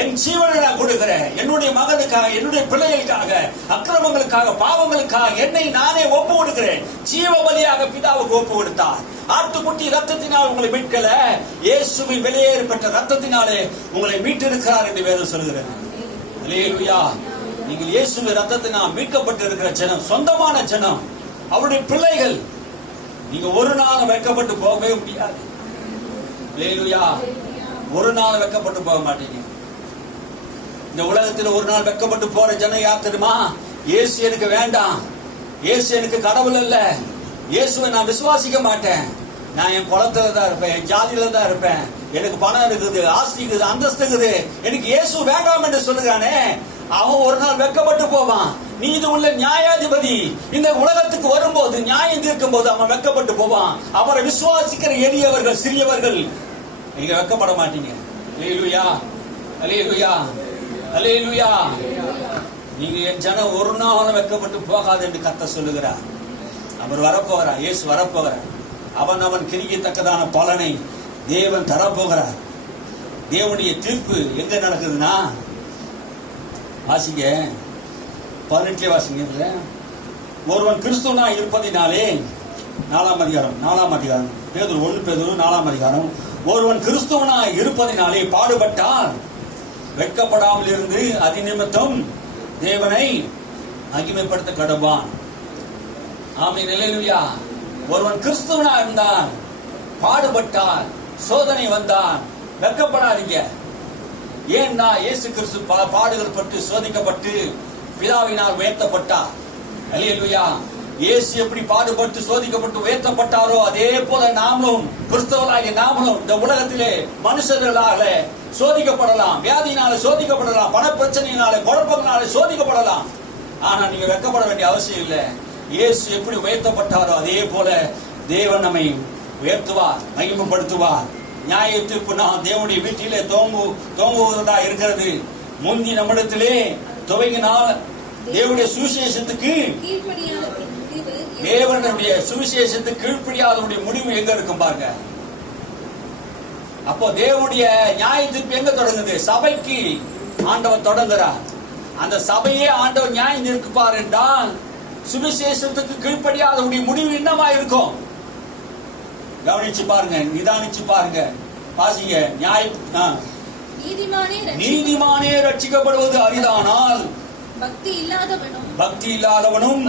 என் ஜீவனை நான் கொடுக்கிறேன் என்னுடைய மகனுக்காக, என்னுடைய பிள்ளைகளுக்காக, அக்கிரமங்களுக்காக, பாவங்களுக்காக என்னை நானே ஒப்பு கொடுக்கிறேன். ஜீவ பலியாக பிதாவுக்கு ஒப்பு கொடுத்தார். ஆட்டுக்குட்டி ரத்தத்தினால் உங்களை மீட்கல, இயேசுவின் வெளியேறப்பட்ட ரத்தத்தினாலே உங்களை மீட்டிருக்கிறார் என்று வேதம் சொல்கிறது. அல்லேலூயா. நீங்கள் இயேசுவின் ரத்தத்தினால் மீட்கப்பட்டு இருக்கிற ஜனம், சொந்தமான ஜனம், அவருடைய பிள்ளைகள். நீங்க ஒரு நாள் வெட்கப்பட்டு போகவே முடியாது. அல்லேலூயா. ஒரு நாள் வெட்கப்பட்டு போக மாட்டீங்க. இந்த உலகத்தில் ஒரு நாள் வெட்கப்பட்டு போற ஜனம் யார் தெரியுமா? இயேசு எனக்கு வேண்டாம், இயேசு எனக்கு கடவுள் அல்ல, இயேசுவை நான் விசுவாசிக்க மாட்டேன், நான் என் குலத்துல தான் இருப்பேன், என் ஜாதியில தான் இருப்பேன், எனக்கு பணம் இருக்குது, ஆஸ்தி இருக்குது, அந்தஸ்து இருக்குது, எனக்கு இயேசு வேண்டாம் என்று சொல்லுகிறானே, அவன் ஒரு நாள் வெட்கப்பட்டு போவான். நீதி உள்ள நியாயாதிபதி இந்த உலகத்துக்கு வரும்போது நியாயம் தீர்க்கும் போது அவன் வெட்கப்பட்டு போவான். அவரை விசுவாசிக்கிற எளியவர்கள் சிறியவர்கள் நீங்க வெட்கப்பட மாட்டீங்க. அல்லேலூயா, அல்லேலூயா, அல்லேலூயா. நீங்க என் ஜனம் ஒரு நாளும் வெட்கப்பட்டு போகாது என்று கர்த்தர் சொல்லுகிறார். அவர் வரப்போகிறார், இயேசு வரப்போகிறார். அவன் கிரிக்கத்தக்கதான பலனை தேவன் தரப்போகிறார். தேவனுடைய தீர்ப்பு எங்க நடக்குதுன்னா, வாசிங்க 18 வாசிங்க. ஒருவன் கிறிஸ்துவனா இருப்பதினாலே, 4ஆம் அதிகாரம் பேதுரு 1 பேதுரு 4ஆம் அதிகாரம். ஒருவன் கிறிஸ்துவனா இருப்பதினாலே பாடுபட்டால் வெட்கப்படாமல் இருந்து அதிநிமித்தம் தேவனை மகிமைப்படுத்த கடவான். ஆமென், அல்லேலூயா. ஒருவன் கிறிஸ்துவனா இருந்தான், பாடுபட்டால், சோதனை வந்தான், வெட்கப்படாதீங்க. ஏன்னா இயேசு கிறிஸ்து பல பாடுகள் பட்டு சோதிக்கப்பட்டு பிதாவினால் உயர்த்தப்பட்டார். அல்லேலூயா. இயேசு எப்படி பாடுபட்டு சோதிக்கப்பட்டு உயர்த்தப்பட்டாரோ அதே போல நாமளும் கிறிஸ்தவர்களாகிய நாமளும் இந்த உலகத்திலே மனுஷர்களாக சோதிக்கப்படலாம், வியாதியினால சோதிக்கப்படலாம், பண பிரச்சனையினால குழப்பங்களால சோதிக்கப்படலாம். ஆனா நீங்க வெட்கப்பட வேண்டிய அவசியம் இல்லை. இயேசு எப்படி உயர்த்தப்பட்டாரோ அதே போல தேவன் நம்மை உயர்த்துவார், மகிமைப்படுத்துவார். நியாய தீர்ப்பு நாம் தேவனுடைய வீட்டிலே தோங்குவதா இருக்கிறது. முந்தி நம்மிடத்திலே துவங்கினால் தேவனுடைய சுவிசேஷத்துக்கு தேவனுடைய சுவிசேஷத்துக்கு கீழ்ப்படியாதவனுடைய முடிவு எங்க இருக்கும் பாருங்க. அப்போ தேவனுடைய நியாய தீர்ப்பு எங்க தொடங்குது? சபைக்கு ஆண்டவர் தொடங்குறார். அந்த சபையே ஆண்டவர் நியாயம் தீர்ப்பார் என்றால் சுவிசேஷத்துக்கு கீழ்ப்படியாதவனுடைய முடிவு என்னமா இருக்கும்? கவனிச்சு பாருங்க, நிதானிச்சு பாருங்க, வாசிங்க. நீதிமானே ரட்சிக்கப்படுவது அரிதானால் பக்தி இல்லாதவனும்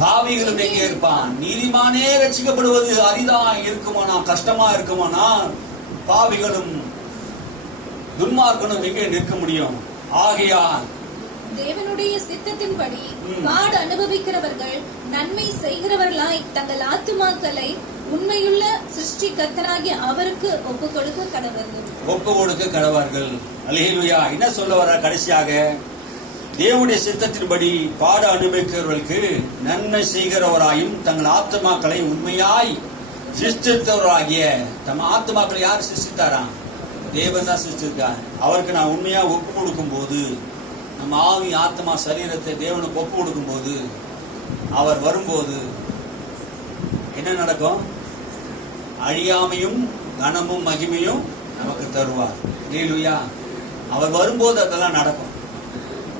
பாவிகளும் எங்கே இருப்பான்? நீதிமானே ரட்சிக்கப்படுவது அரிதா இருக்குமானா, கஷ்டமா இருக்குமானா, பாவிகளும் துன்மார்க்கனும் எங்கே நிற்க முடியும்? ஆகையால் தேவனுடைய சித்தத்தின்படி பாடு அனுபவிக்கிறவர்கள் நன்மை செய்கிறவர்களாய் தங்கள் ஆத்துமாக்களை உண்மையுள்ள சிருஷ்டி கர்த்தராகிய அவருக்கு ஒப்பு கொடுக்க கடவார்கள். அல்லேலூயா. என்ன சொல்ல வர கடைசியாக? தேவனுடைய சித்தத்தின்படி பாடு அனுபவிக்கிறவர்களுக்கு நன்மை செய்கிறவராயும் தங்கள் ஆத்துமாக்களை உண்மையாய் சிருஷ்டித்தவராகிய, தம் ஆத்துமாக்களை யார் சிருஷ்டித்தாராம்? தேவன் தான் சிருஷ்டித்தார். அவருக்கு நான் உண்மையா ஒப்பு கொடுக்கும் போது, நம்ம ஆவி ஆத்மா சரீரத்தை தேவனுக்கு ஒப்பு கொடுக்கும் போது, அவர் வரும்போது என்ன நடக்கும்? அழியாமையும் கனமும் மகிமையும் நமக்கு தருவார். அல்லேலூயா. அவர் வரும்போது அதெல்லாம் நடக்கும்.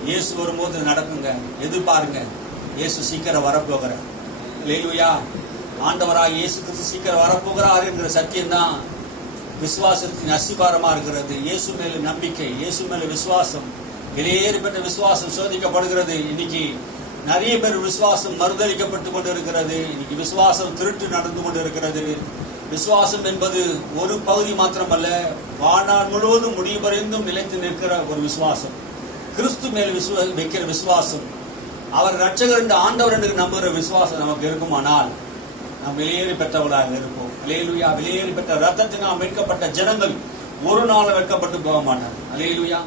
இயேசு வரும்போது நடக்குங்க. எதிர்பாருங்க. இயேசு சீக்கிரம் வரப்போகிறார். அல்லேலூயா. ஆண்டவராய் இயேசு கிறிஸ்து சீக்கிரம் வரப்போகிறார் என்கிற சத்தியம் தான் விசுவாசத்தின் அஸ்திபாரமா இருக்கிறது. இயேசு மேல நம்பிக்கை, இயேசு மேல விசுவாசம், வெளியேறி பெற்ற விசுவாசம் சோதிக்கப்படுகிறது. இன்னைக்கு நிறைய பேர் விசுவாசம் மறுதளிக்கப்பட்டு கொண்டு இருக்கிறது. இன்னைக்கு விசுவாசம் திருட்டு நடந்து கொண்டு இருக்கிறது. விசுவாசம் என்பது ஒரு பகுதி மாத்திரமல்ல, வாழ்நாள் முழுவதும் முடிவடைந்தும் நிலைத்து நிற்கிற ஒரு விசுவாசம். கிறிஸ்து மேல் வைக்கிற விசுவாசம், அவர் ரட்சகர் என்று ஆண்டவர் என்று நம்புகிற விசுவாசம் நமக்கு இருக்குமானால் நாம் வெளியேறி பெற்றவர்களாக இருப்போம். அல்லேலூயா. வெளியேறி பெற்ற ரத்தத்தினால் மீட்கப்பட்ட ஜனங்கள் ஒரு நாள் வெட்கப்பட்டு போக மாட்டார். அல்லேலூயா.